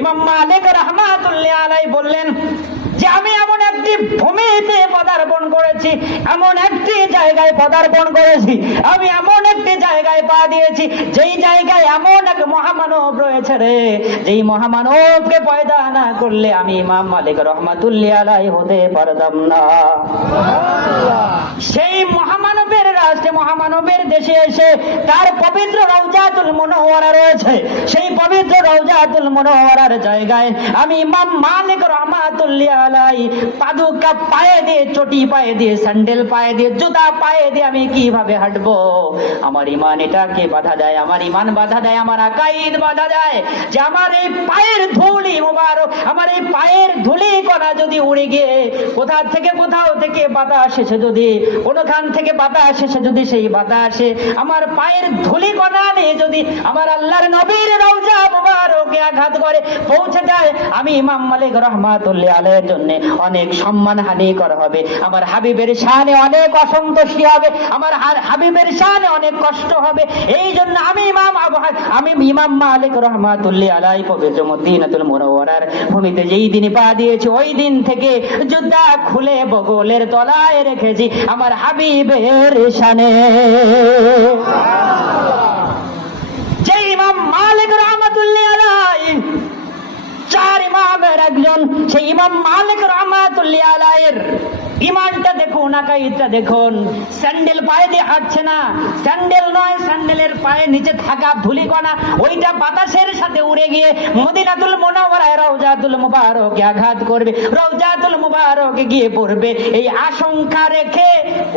ইমাম মালিক রাহমাতুল্লাহি আলাইহি বললেন যে আমি এমন একটি ভূমিতে পদার্পণ করেছি, এমন একটি জায়গায় পদার্পণ করেছি, আমি এমন একটি জায়গায় পা দিয়েছি, যেই জায়গায় এমন এক মহামানব রয়েছে রে, যেই মহামানবকে পয়দা না করলে আমি ইমাম মালিক রাহমাতুল্লাহি আলাইহি হতে পারতাম না। সেই মহামানবের রাষ্ট্রে, মহামানবের দেশে এসে তার পবিত্র রওজাতুল মুনাওয়ারা রয়েছে, সেই পবিত্র রওজাতুল মুনাওয়ারার জায়গায় আমি ইমাম মালিক রাহমাতুল্লাহি আলাইহি পাদুকা পায়ে দিয়ে, চটি পায়ে দিয়ে, স্যান্ডেল পায়ে দিয়ে, জুতা পায়ে দিয়ে আমি কিভাবে হাঁটবো? আমার ইমান এটাকে বাধা দেয়, আমার ইমান বাধা দেয়, আমার আকাইদ বাধা দেয় যে আমার এই পায়ের ধুলি মুবারক, আমার এই পায়ের ধুলি কণা যদি উড়ে গিয়ে কোথা থেকে কোথাও থেকে বাতাস এসে, যদি কোনখান থেকে বাতাস এসে যদি সেই বাতাসে আমার পায়ের ধুলি কণা নিয়ে যদি আমার আল্লাহর নবীর রওজা মুবারকে আঘাত করে পৌঁছে যায়, আমি ইমাম মালিক রাহমাতুল্লাহি আলাইহির জন্য অনেক সম্মানহানি করা হবে, আমার হাবিবের শানে অনেক অসন্তুষ্টি হবে, আমার হাবিবের শানে অনেক কষ্ট হবে। এই জন্য আমি ইমাম মালিক রাহমাতুল্লাহি আলাইহি পবিত্র মদিনাতুল মুনাওয়ারার ভূমিতে যেই দিন পা দিয়েছি, ওই দিন থেকে জুতা খুলে বগলের তলায় রেখেছি আমার হাবিবের শানে। যে ইমাম মালিক রাহমাতুল্লাহি আলাইহি চার ইমামের একজন, সেই ইমাম মালিক রাহমাতুল্লাহি আলাইহির ইমানটা দেখুন, আকাইদটা দেখুন। স্যান্ডেল পায়ে দিয়ে হাঁটছে না, স্যান্ডেল নয়, স্যান্ডেলের পায়ে নিচে থাকা ধুলিকণা ওইটা বাতাসের সাথে উড়ে গিয়ে মদিনাতুল মুনাওয়ারায় রওজাতুল মুবারকে আঘাত করবে, রওজাতুল মুবারকে গিয়ে পড়বে, এই আশঙ্কা রেখে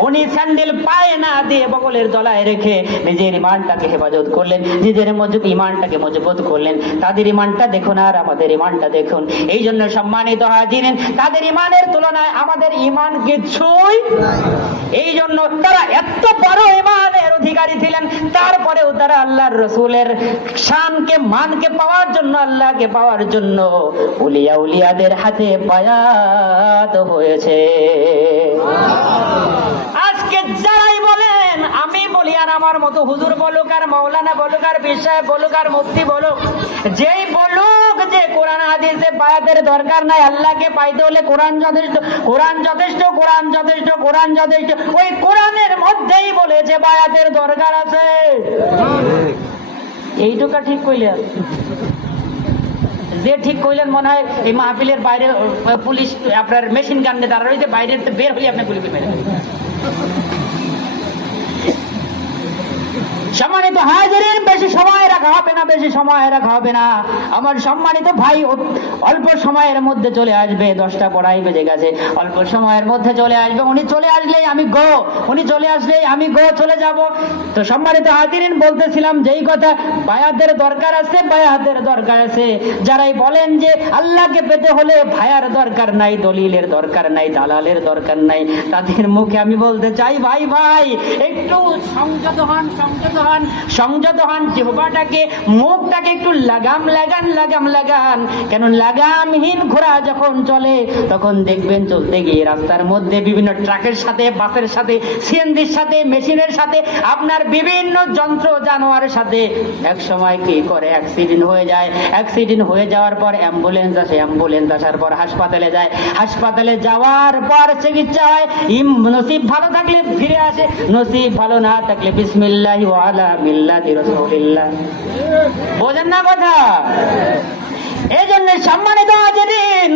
উনি স্যান্ডেল পায়ে না দিয়ে বগলের তলায় রেখে নিজের ইমানটাকে হেফাজত করলেন, নিজের ইমানটাকে মজবুত করলেন। তাদের ইমানটা দেখুন আর আমাদের ইমানটা দেখুন। এই জন্য সম্মানিত হাজিরিন, তাদের ইমানের তুলনায় আমাদের ইমান কিছুই। এই জন্য তারা এত বড় ইমানের অধিকারী ছিলেন, তারপরেও তারা আল্লাহর রাসূলের শানকে, মানকে পাওয়ার জন্য, আল্লাহকে পাওয়ার জন্য উলিয়া উলিয়াদের হাতে বায়াত হয়েছে। আজকে যারাই বলেন, আমি বলি আর আমার মতো হুজুর বলুক আর মাওলানা বলুক আর বিশ্বাস বলুক আর মুফতি বলুক, যেই বলুক যে কোরআন হাদিসে বায়াতের দরকার নাই, আল্লাহকে পাইতে হলে কোরআন যথেষ্ট, কোরআন যথেষ্ট, কোরআন যথেষ্ট, কোরআন যথেষ্ট, ওই কোরআনের মধ্যেই বলেছে বায়াতের দরকার আছে। এইটুকা ঠিক কইলেন? যে ঠিক কইলেন মনে হয় এই মাহফিলের বাইরে পুলিশ আপনার মেশিন গান নিয়ে দাঁড়ানো, বাইরে বের হলে আপনি গুলি মেরে। সম্মানিত হাজিরিন, বেশি সময় রাখা হবে না, বেশি সময় রাখা হবে না। আমার সম্মানিত ভাই অল্প সময়ের মধ্যে চলে আসবে, 10টা পড়াই বেজে গেছে, অল্প সময়ের মধ্যে চলে আসবে। উনি চলে আসলেই আমি গো, উনি চলে আসলেই আমি গো চলে যাব। তো সম্মানিত হাজিরিন, বলতেছিলাম যেই কথা, বায়াতের দরকার আছে, বায়াতের দরকার আছে। যারাই বলেন যে আল্লাহকে পেতে হলে ভায়ার দরকার নাই, দলিলের দরকার নাই, দালালের দরকার নাই, তাদের মুখে আমি বলতে চাই, ভাই ভাই একটু সংযত হন, সংযত হন, সংযত হন। জিহ্বাটাকে, মুখটাকে একটু লাগাম লাগান। কেন লাগামহীন ঘোড়া যখন চলে তখন দেখবেন চলতে গিয়ে রাস্তার মধ্যে বিভিন্ন ট্রাকের সাথে, বাসের সাথে, সিএনজির সাথে, মেশিনের সাথে, আপনার বিভিন্ন যন্ত্র জানোয়ারের সাথে এক সময় কি করে অ্যাক্সিডেন্ট হয়ে যায়। অ্যাক্সিডেন্ট হয়ে যাওয়ার পর অ্যাম্বুলেন্স আসে, অ্যাম্বুলেন্স আসার পর হাসপাতালে যায়, হাসপাতালে যাওয়ার পর চিকিৎসা হয়। নসিব ভালো থাকলে ফিরে আসে, নসিব ভালো না থাকলে বিসমিল্লাহি ওয়া আলা মিল্লাতি রাসূলিল্লাহ। বোঝেন না কথা? এই জন্য সম্মানিত হাজিরিন,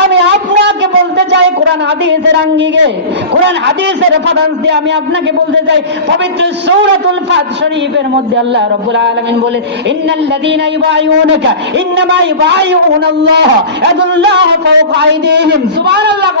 আমি আপনাকে বলতে চাই কোরআন হাদিসের আঙ্গিকে, কোরআন হাদিসের রেফারেন্স দিয়ে আমি আপনাকে বলতে চাই, পবিত্র সূরাতুল ফাত শরীফের মধ্যে আল্লাহ রাব্বুল আলামিন বলেন, ইন্নাল্লাযীনা ইউবাইউনাকা ইন্নামা ইউবাইউনাল্লাহ ইয়াদুল্লাহু ফাওকা আইদিহিম। সুবহানাল্লাহ।